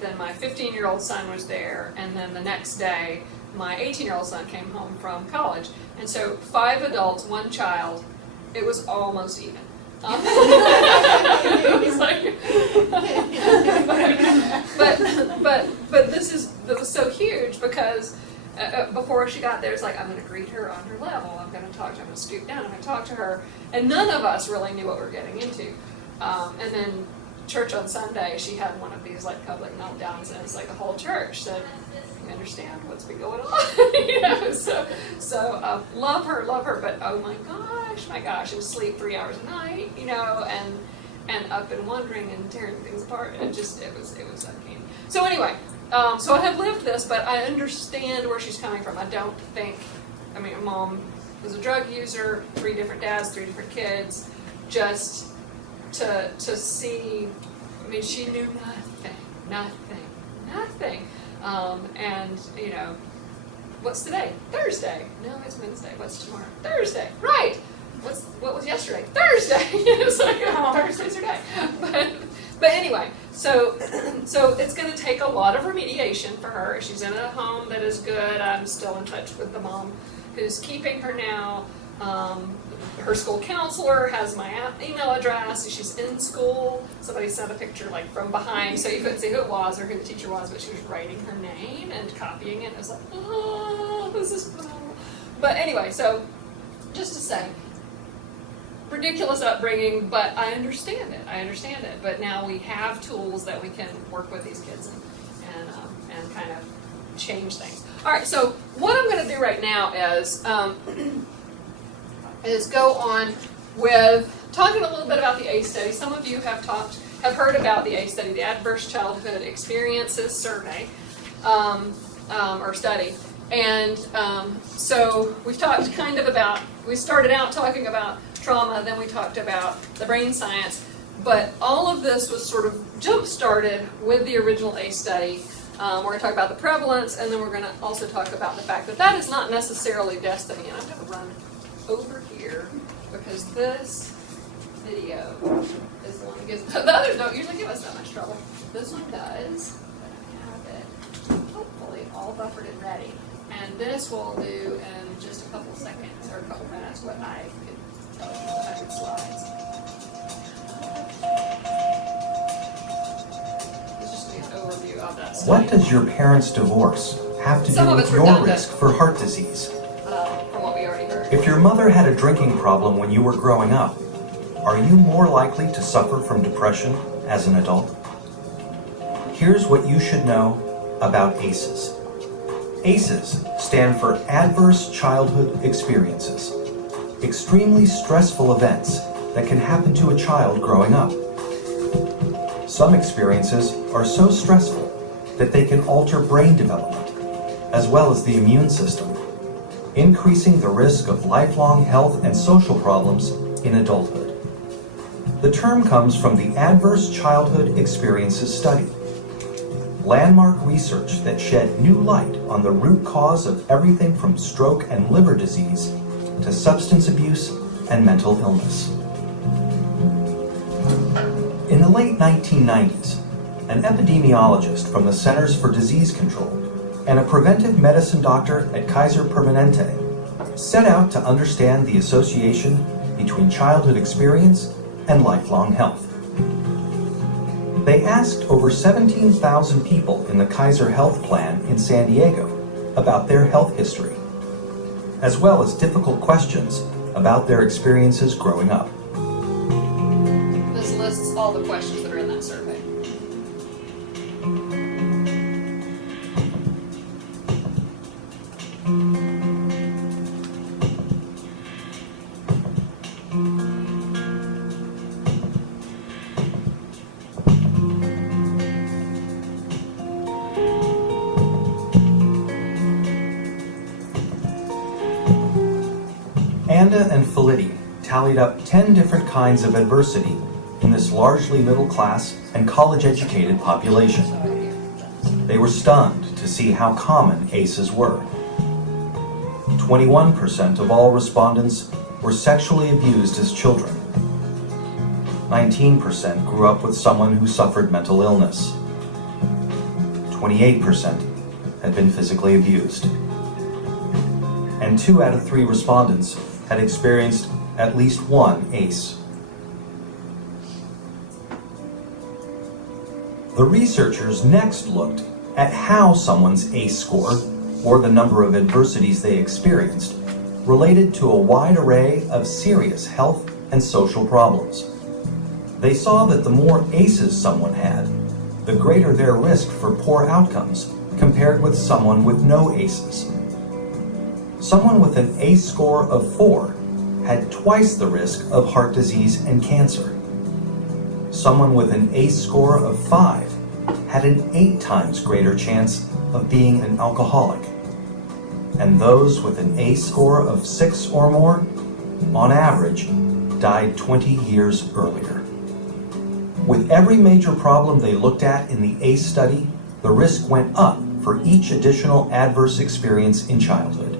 then my 15-year-old son was there, and then the next day, my 18-year-old son came home from college. And so 5 adults, 1 child, it was almost even. It was like, but it was so huge because before she got there, it's like, I'm going to greet her on her level. I'm going to talk to her. I'm going to scoot down. I'm going to talk to her. And none of us really knew what we were getting into. And then church on Sunday, she had one of these like public meltdowns, and it's like the whole church said, "You understand what's been going on?" So love her, but oh my gosh, and sleep 3 hours a night, and up and wondering and tearing things apart. It was uncanny. So anyway, so I have lived this, but I understand where she's coming from. Mom was a drug user, 3 different dads, 3 different kids, just to see, she knew nothing. And, what's today? Thursday. No, it's Wednesday. What's tomorrow? Thursday. Right. What was yesterday? Thursday. It's like, Thursday's her day. But anyway, so it's going to take a lot of remediation for her. She's in a home that is good. I'm still in touch with the mom who's keeping her now. Her school counselor has my email address. She's in school. Somebody sent a picture like from behind, so you couldn't see who it was or who the teacher was, but she was writing her name and copying it. It was like, oh, this is phenomenal. But anyway, so just to say, ridiculous upbringing, but I understand it. But now we have tools that we can work with these kids and kind of change things. All right, so what I'm going to do right now is go on with talking a little bit about the ACE study. Some of you have heard about the ACE study, the Adverse Childhood Experiences Survey or study. And so we've talked we started out talking about trauma, then we talked about the brain science, but all of this was sort of jump-started with the original ACE study. We're going to talk about the prevalence, and then we're going to also talk about the fact that that is not necessarily destiny. And I'm going to run over here because this video is the one that gives, the others don't usually give us that much trouble. This one does. I have it hopefully all buffered and ready. And this will do in just a couple seconds or a couple minutes what I could tell you with 100 slides. It's just an overview of that study. What does your parents' divorce have to Some do of with it's your redundant. risk for heart disease? From what we already heard. If your mother had a drinking problem when you were growing up, are you more likely to suffer from depression as an adult? Here's what you should know about ACEs. ACEs stand for Adverse Childhood Experiences, extremely stressful events that can happen to a child growing up. Some experiences are so stressful that they can alter brain development, as well as the immune system, increasing the risk of lifelong health and social problems in adulthood. The term comes from the Adverse Childhood Experiences Study, landmark research that shed new light on the root cause of everything from stroke and liver disease to substance abuse and mental illness. In the late 1990s, an epidemiologist from the Centers for Disease Control and a preventive medicine doctor at Kaiser Permanente set out to understand the association between childhood experience and lifelong health. They asked over 17,000 people in the Kaiser Health Plan in San Diego about their health history, as well as difficult questions about their experiences growing up. This lists all the questions that are in that survey. Andi and Felitti tallied up 10 different kinds of adversity in this largely middle-class and college-educated population. They were stunned to see how common ACEs were. 21% of all respondents were sexually abused as children. 19% grew up with someone who suffered mental illness. 28% had been physically abused. And 2 out of 3 respondents had experienced at least one ACE. The researchers next looked at how someone's ACE score, or the number of adversities they experienced, related to a wide array of serious health and social problems. They saw that the more ACEs someone had, the greater their risk for poor outcomes compared with someone with no ACEs. Someone with an ACE score of 4 had twice the risk of heart disease and cancer. Someone with an ACE score of 5 had an 8 times greater chance of being an alcoholic. And those with an ACE score of 6 or more, on average, died 20 years earlier. With every major problem they looked at in the ACE study, the risk went up for each additional adverse experience in childhood.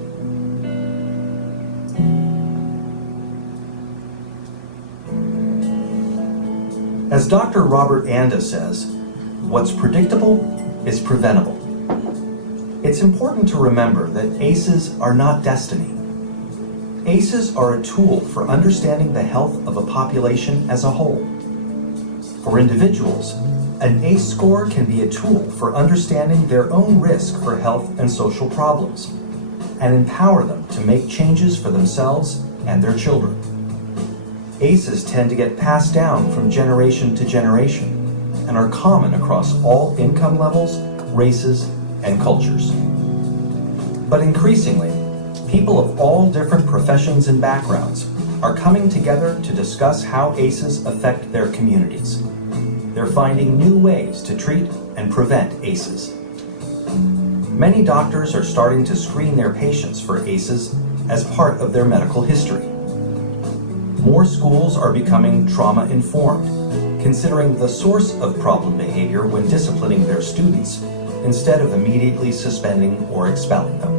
As Dr. Robert Andi says, what's predictable is preventable. It's important to remember that ACEs are not destiny. ACEs are a tool for understanding the health of a population as a whole. For individuals, an ACE score can be a tool for understanding their own risk for health and social problems, and empower them to make changes for themselves and their children. ACEs tend to get passed down from generation to generation and are common across all income levels, races, and cultures. But increasingly, people of all different professions and backgrounds are coming together to discuss how ACEs affect their communities. They're finding new ways to treat and prevent ACEs. Many doctors are starting to screen their patients for ACEs as part of their medical history. More schools are becoming trauma-informed, considering the source of problem behavior when disciplining their students, instead of immediately suspending or expelling them.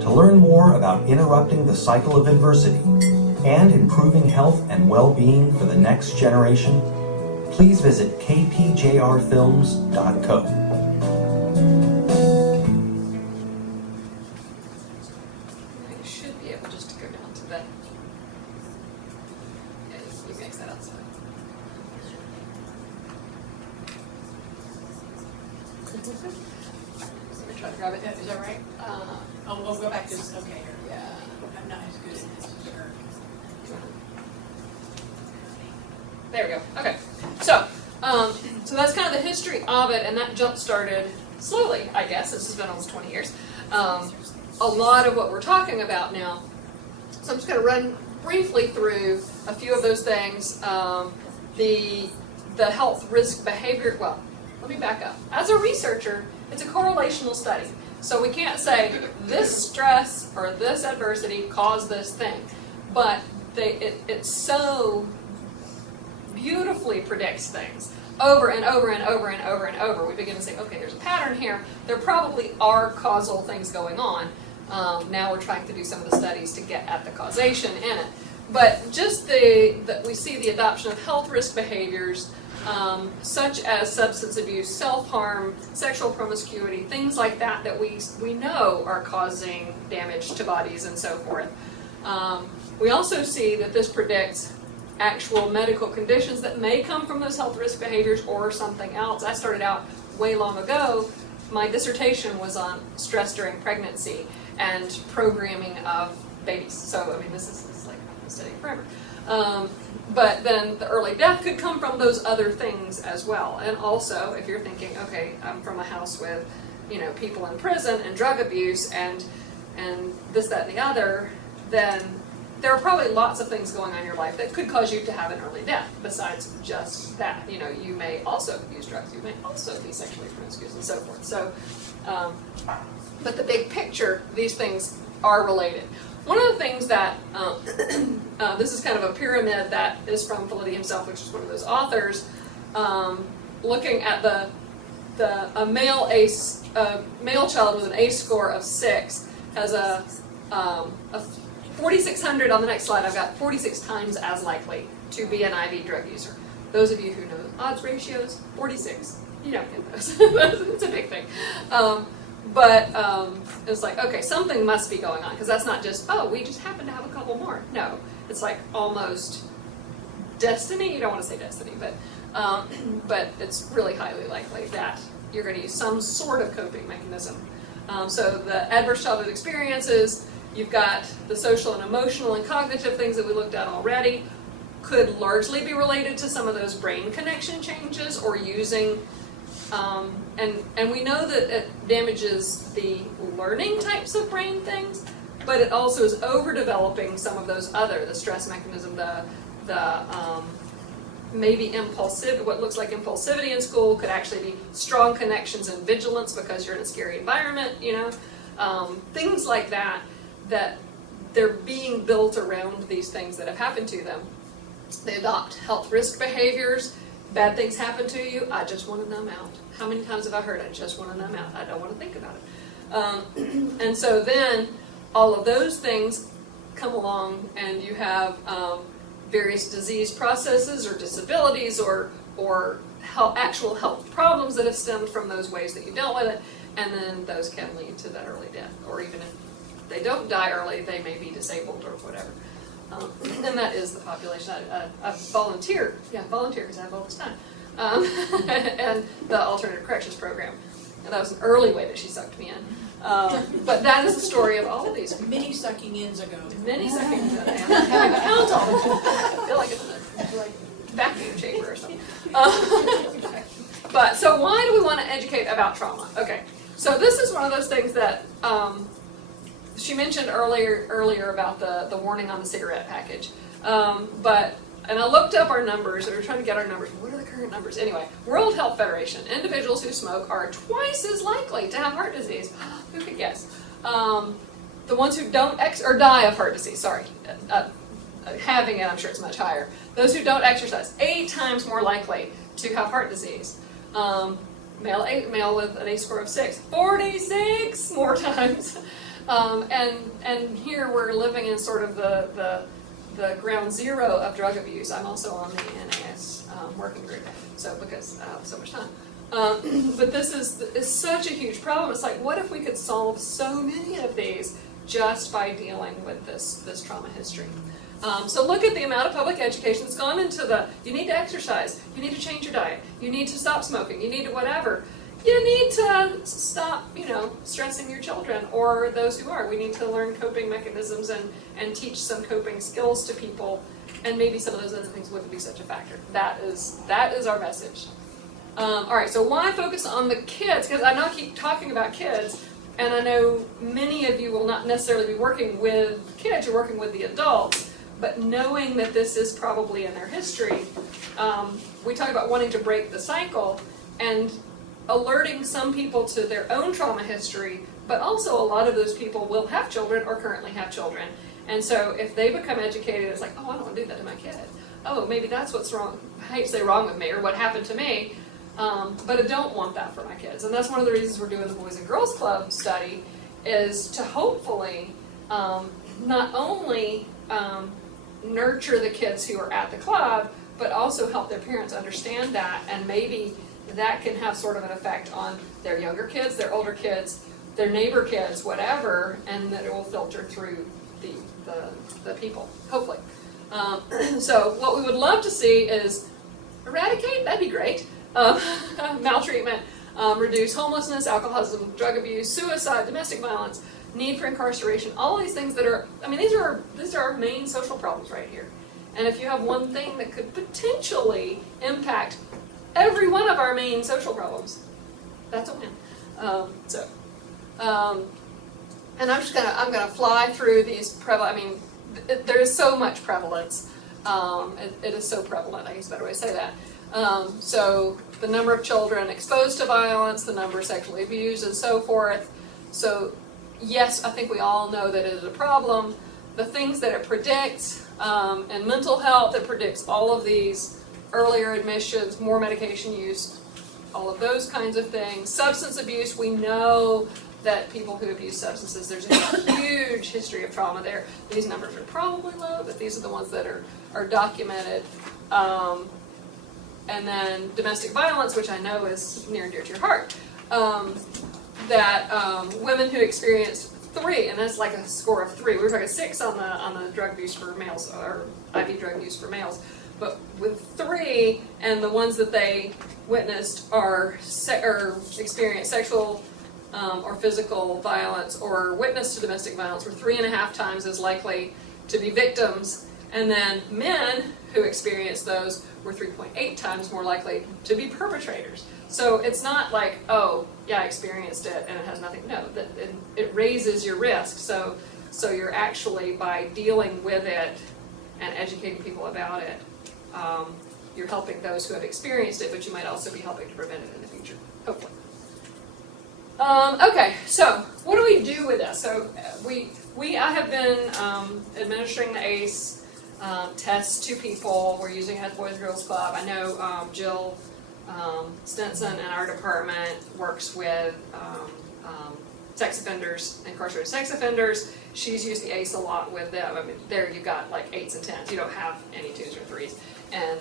To learn more about interrupting the cycle of adversity and improving health and well-being for the next generation, please visit kpjrfilms.co. I should be able just to go down to that. Yeah, you can exit outside. Let me try to grab it. Is that right? Oh, we'll go back to this, okay, here. Yeah. I'm not as good at this as her. There we go. Okay. So that's kind of the history of it, and that jump started slowly, I guess. This has been almost 20 years. A lot of what we're talking about now. So I'm just going to run briefly through a few of those things. The health risk behavior. Well, let me back up. As a researcher, it's a correlational study. So we can't say this stress or this adversity caused this thing, but it so beautifully predicts things over and over and over and over and over. We begin to say, okay, there's a pattern here. There probably are causal things going on. Now we're trying to do some of the studies to get at the causation in it. But just that we see the adoption of health risk behaviors, such as substance abuse, self-harm, sexual promiscuity, things like that we know are causing damage to bodies and so forth. We also see that this predicts actual medical conditions that may come from those health risk behaviors or something else. I started out way long ago. My dissertation was on stress during pregnancy and programming of babies. So, I mean, this is like I'm studying forever. But then the early death could come from those other things as well. And also, if you're thinking, okay, I'm from a house with, people in prison and drug abuse and this, that, and the other, then there are probably lots of things going on in your life that could cause you to have an early death besides just that. You may also use drugs, you may also be sexually promiscuous and so forth. So, but the big picture, these things are related. One of the things that, this is kind of a pyramid that is from Felitti himself, which is one of those authors, looking at a male child with an ACE score of 6 has a 4,600 on the next slide. I've got 46 times as likely to be an IV drug user. Those of you who know odds ratios, 46. You don't get those. It's a big thing. But it's like, okay, something must be going on, because that's not just, we just happen to have a couple more. No, it's like almost destiny. You don't want to say destiny, but it's really highly likely that you're going to use some sort of coping mechanism. So the adverse childhood experiences, you've got the social and emotional and cognitive things that we looked at already, could largely be related to some of those brain connection changes or using, and we know that it damages the learning types of brain things, but it also is overdeveloping some of those the stress mechanism, maybe impulsive, what looks like impulsivity in school could actually be strong connections and vigilance because you're in a scary environment, things like that they're being built around these things that have happened to them. They adopt health risk behaviors. Bad things happen to you, I just want to numb out. How many times have I heard, I just want to numb out, I don't want to think about it. And so then all of those things come along and you have various disease processes or disabilities or actual health problems that have stemmed from those ways that you dealt with it, and then those can lead to that early death, or even if they don't die early, they may be disabled or whatever. And that is the population. I volunteer because I have all this time. And the alternative corrections program. And that was an early way that she sucked me in. But that is the story of all of these. Many sucking ins ago. Many seconds ago, and I'm having to count all of them. I feel like it's in a vacuum chamber or something. But so why do we want to educate about trauma? Okay, so this is one of those things that she mentioned earlier about the warning on the cigarette package. And I looked up our numbers, and we were trying to get our numbers. What are the current numbers? Anyway, World Health Federation, individuals who smoke are twice as likely to have heart disease. Who could guess? The ones who don't or die of heart disease, sorry. Having it, I'm sure it's much higher. Those who don't exercise, 8 times more likely to have heart disease. Male with an ACE score of 6, 46 more times. And here we're living in sort of the ground zero of drug abuse. I'm also on the NAS working group, so because I have so much time. But this is such a huge problem. It's like, what if we could solve so many of these just by dealing with this trauma history? So look at the amount of public education that's gone into you need to exercise, you need to change your diet, you need to stop smoking, you need to whatever. You need to stop, stressing your children or those who are. We need to learn coping mechanisms and teach some coping skills to people, and maybe some of those other things wouldn't be such a factor. That is our message. All right, so why focus on the kids? Because I know I keep talking about kids, and I know many of you will not necessarily be working with kids, you're working with the adults, but knowing that this is probably in their history, we talk about wanting to break the cycle, and alerting some people to their own trauma history, but also a lot of those people will have children or currently have children. And so if they become educated, it's like, oh, I don't want to do that to my kid. Oh, maybe that's what's wrong. I hate to say wrong with me or what happened to me, but I don't want that for my kids. And that's one of the reasons we're doing the Boys and Girls Club study, is to hopefully not only nurture the kids who are at the club, but also help their parents understand that, and maybe that can have sort of an effect on their younger kids, their older kids, their neighbor kids, whatever, and that it will filter through the people, hopefully. So what we would love to see is eradicate, that'd be great, maltreatment, reduce homelessness, alcoholism, drug abuse, suicide, domestic violence, need for incarceration, all these things that are, these are our main social problems right here. And if you have one thing that could potentially impact every one of our main social problems, that's a win. And I'm gonna fly through these prevalent. There is so much prevalence. It is so prevalent. I guess a better way to say that. So the number of children exposed to violence, the number sexually abused, and so forth. So yes, I think we all know that it is a problem. The things that it predicts, and mental health, it predicts all of these. Earlier admissions, more medication use, all of those kinds of things. Substance abuse, we know that people who abuse substances, there's a huge history of trauma there. These numbers are probably low, but these are the ones that are documented. And then domestic violence, which I know is near and dear to your heart. Women who experience 3, and that's like a score of 3. We were talking 6 on the drug use for males, or IV drug use for males. But with 3, and the ones that they witnessed or experienced sexual or physical violence or witnessed to domestic violence, were 3.5 times as likely to be victims. And then men who experienced those were 3.8 times more likely to be perpetrators. So it's not like, oh, yeah, I experienced it and it has nothing. No, it raises your risk. So you're actually, by dealing with it and educating people about it, you're helping those who have experienced it, but you might also be helping to prevent it in the future, hopefully. Okay, so what do we do with this? So I have been administering the ACE tests to people. We're using it at the Boys and Girls Club. I know Jill Stinson in our department works with sex offenders, incarcerated sex offenders. She's used the ACE a lot with them. There you've got like 8s and 10s. You don't have any 2s or 3s. And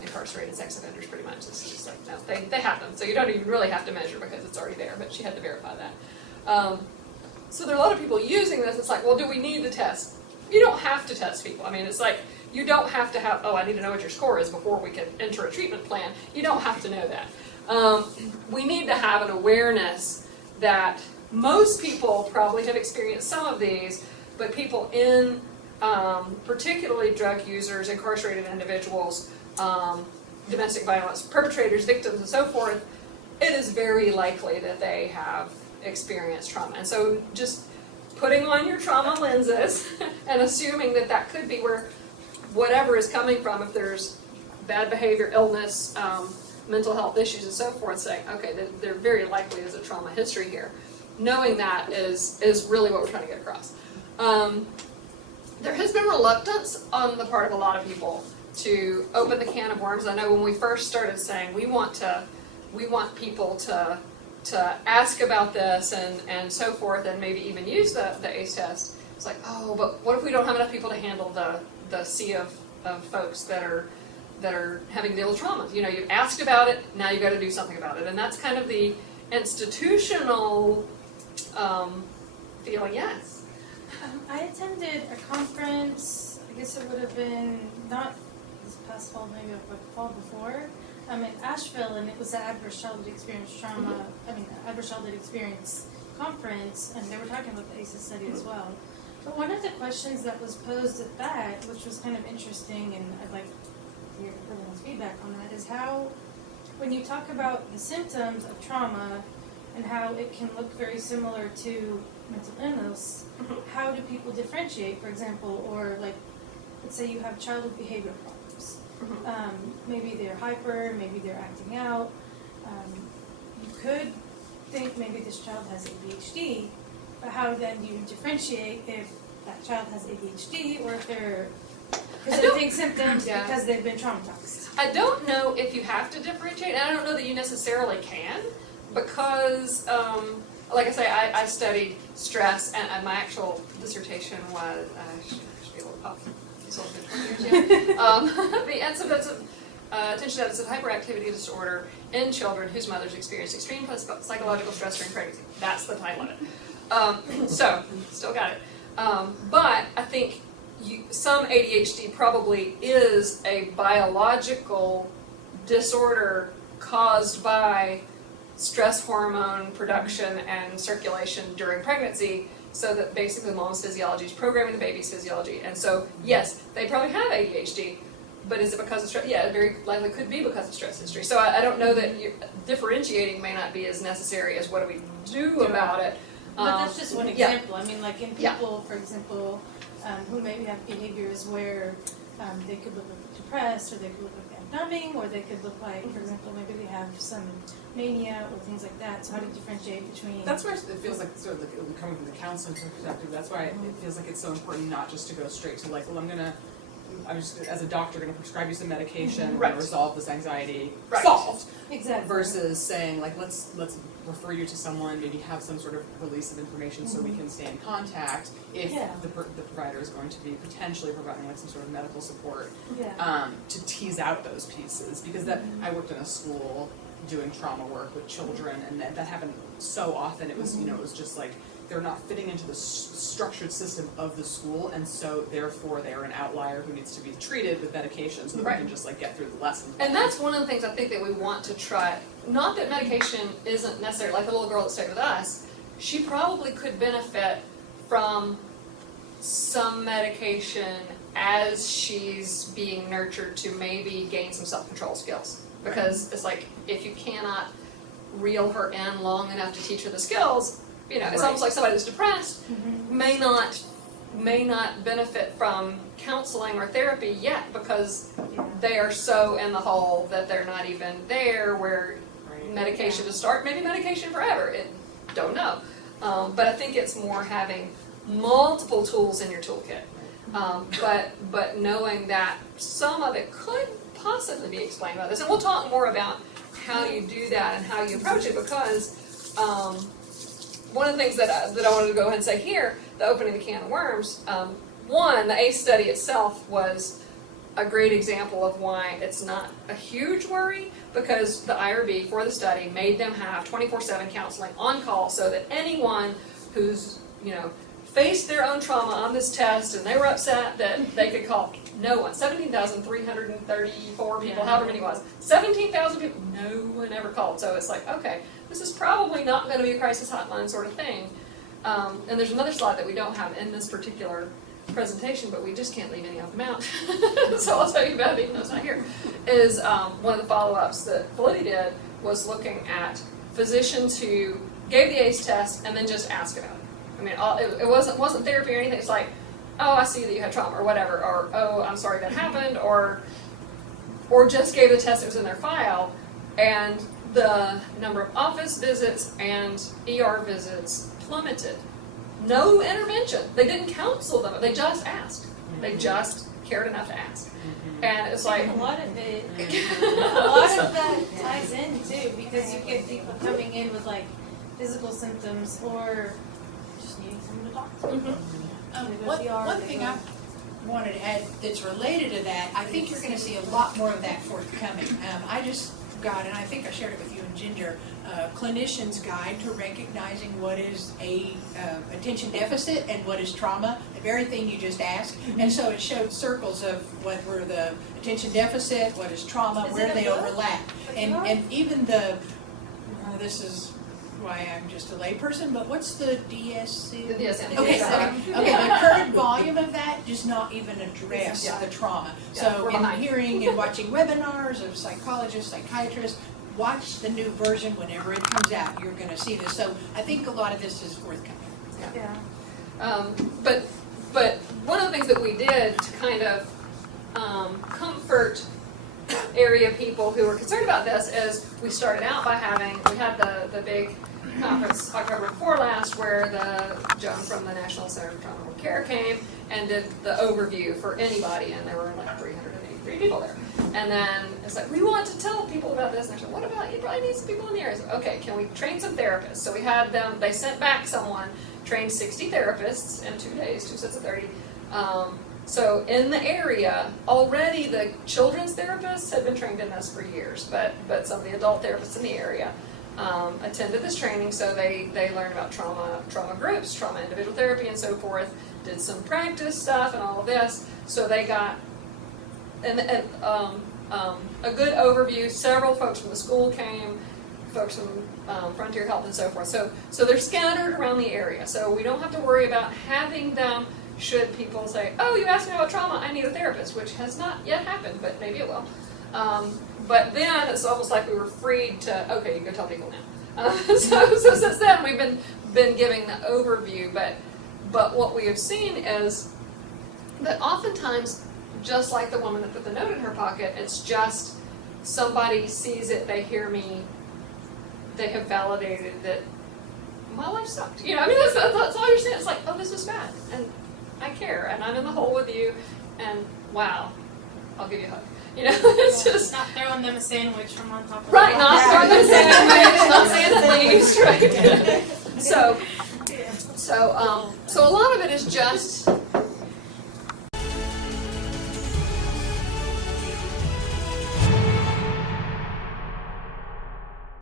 incarcerated sex offenders, pretty much, it's just like, no, they have them. So you don't even really have to measure because it's already there, but she had to verify that. So there are a lot of people using this. It's like, well, do we need to test? You don't have to test people. I mean, it's like, you don't have to have, oh, I need to know what your score is before we can enter a treatment plan. You don't have to know that. We need to have an awareness that most people probably have experienced some of these, but people in, particularly drug users, incarcerated individuals, domestic violence perpetrators, victims, and so forth, it is very likely that they have experienced trauma. And so just putting on your trauma lenses and assuming that that could be where whatever is coming from, if there's bad behavior, illness, mental health issues, and so forth, saying, okay, there very likely is a trauma history here. Knowing that is really what we're trying to get across. There has been reluctance on the part of a lot of people to open the can of worms. I know when we first started saying we want people to ask about this and so forth, and maybe even use the ACE test. It's like, oh, but what if we don't have enough people to handle the sea of folks that are having to deal with traumas? You know, you asked about it, now you got to do something about it, and that's kind of the institutional feeling. Yes. I attended a conference, I guess it would have been not this past fall, maybe but the fall before, in Asheville, and it was the Adverse Childhood Experience Trauma, Adverse Childhood Experience Conference, and they were talking about the ACEs study as well. But one of the questions that was posed at that, which was kind of interesting, and I'd like to hear everyone's feedback on that, is how, when you talk about the symptoms of trauma and how it can look very similar to mental illness, how do people differentiate, for example, or like, let's say you have childhood behavior problems. Maybe they're hyper, maybe they're acting out. You could think maybe this child has ADHD, but how then do you differentiate if that child has ADHD or if they're presenting symptoms because they've been traumatized? I don't know if you have to differentiate, and I don't know that you necessarily can, because, like I say, I studied stress, and my actual dissertation was, I should be a little puffed. It's only been 20 years yet. The incidence of attention deficit hyperactivity disorder in children whose mothers experienced extreme psychological stress during pregnancy. That's the title of it. So, still got it. But I think some ADHD probably is a biological disorder caused by stress hormone production and circulation during pregnancy, so that basically mom's physiology is programming the baby's physiology. And so, yes, they probably have ADHD, but is it because of stress? Yeah, it very likely could be because of stress history. So I don't know that differentiating may not be as necessary as what do we do about it. But that's just one example. I mean, like in people, for example, who maybe have behaviors where they could look like depressed, or they could look like they have numbing, or they could look like, for example, maybe they have some mania or things like that. So how do you differentiate between? That's why it feels like sort of like coming from the counseling perspective. That's why it feels like it's so important not just to go straight to like, well, I'm just as a doctor going to prescribe you some medication, we're going to resolve this anxiety, solved. Exactly. Versus saying like, let's refer you to someone, maybe have some sort of release of information so we can stay in contact if the provider is going to be potentially providing like some sort of medical support to tease out those pieces. Because that I worked in a school doing trauma work with children, and that happened so often. It was it was just like they're not fitting into the structured system of the school, and so therefore they're an outlier who needs to be treated with medication so that we can just like get through the lessons. And that's one of the things I think that we want to try. Not that medication isn't necessary. Like the little girl that stayed with us, she probably could benefit from some medication as she's being nurtured to maybe gain some self-control skills. Because it's like, if you cannot reel her in long enough to teach her the skills, it's almost like somebody that's depressed may not benefit from counseling or therapy yet, because they are so in the hole that they're not even there where medication to start, maybe medication forever, don't know. But I think it's more having multiple tools in your toolkit, but knowing that some of it could possibly be explained by this. And we'll talk more about how you do that and how you approach it, because one of the things that I wanted to go ahead and say here, the opening the can of worms, one, the ACE study itself was a great example of why it's not a huge worry, because the IRB for the study made them have 24/7 counseling on call, so that anyone whose faced their own trauma on this test, and they were upset that they could call no one. 17,334 people, however many it was. 17,000 people, no one ever called. So it's like, okay, this is probably not going to be a crisis hotline sort of thing. And there's another slide that we don't have in this particular presentation, but we just can't leave any of them out. So I'll tell you about it, even though it's not here. Is one of the follow-ups that Felicity did was looking at physicians who gave the ACE test and then just asked about it. I mean, it wasn't therapy or anything. It's like, oh, I see that you had trauma or whatever, or oh, I'm sorry that happened, or just gave the test that was in their file, and the number of office visits and ER visits plummeted. No intervention. They didn't counsel them. They just asked. They just cared enough to ask. And it's like a lot of that ties in too, because you get people coming in with like physical symptoms or just needing someone to talk to. One thing I wanted to add that's related to that, I think you're going to see a lot more of that forthcoming. I just got, and I think I shared it with you and Ginger, clinician's guide to recognizing what is a attention deficit and what is trauma, the very thing you just asked. And so it showed circles of what were the attention deficit, what is trauma, where do they overlap. And even this is why I'm just a layperson, but what's the DSC? The DSM. Okay, the current volume of that does not even address the trauma. So in hearing and watching webinars of psychologists, psychiatrists, watch the new version whenever it comes out. You're going to see this. So I think a lot of this is forthcoming. Yeah. But one of the things that we did to kind of comfort area people who were concerned about this is we started out by we had the big conference October before last where Joan from the National Center for Trauma and Care came and did the overview for anybody, and there were like 383 people there. And then it's like, we want to tell people about this. And I said, what about, you probably need some people in the area. I said, okay, can we train some therapists? So we had them, they sent back someone, trained 60 therapists in 2 days, 2 sets of 30. So in the area, already the children's therapists had been trained in this for years, but some of the adult therapists in the area attended this training, so they learned about trauma groups, trauma individual therapy, and so forth, did some practice stuff and all of this, so they got a good overview. Several folks from the school came, folks from Frontier Health and so forth, so they're scattered around the area, so we don't have to worry about having them. Should people say, oh, you asked me about trauma, I need a therapist, which has not yet happened, but maybe it will. But then it's almost like we were freed to, okay, you go tell people now. So since then we've been giving the overview, but what we have seen is that oftentimes, just like the woman that put the note in her pocket, it's just somebody sees it, they hear me, they have validated that my life sucked. You know, I mean, that's all you're saying. It's like, oh, this is bad, and I care, and I'm in the hole with you, and wow, I'll give you a hug. You know, it's just not throwing them a sandwich from on top of right, not throwing them a sandwich, not saying please, right? So a lot of it is just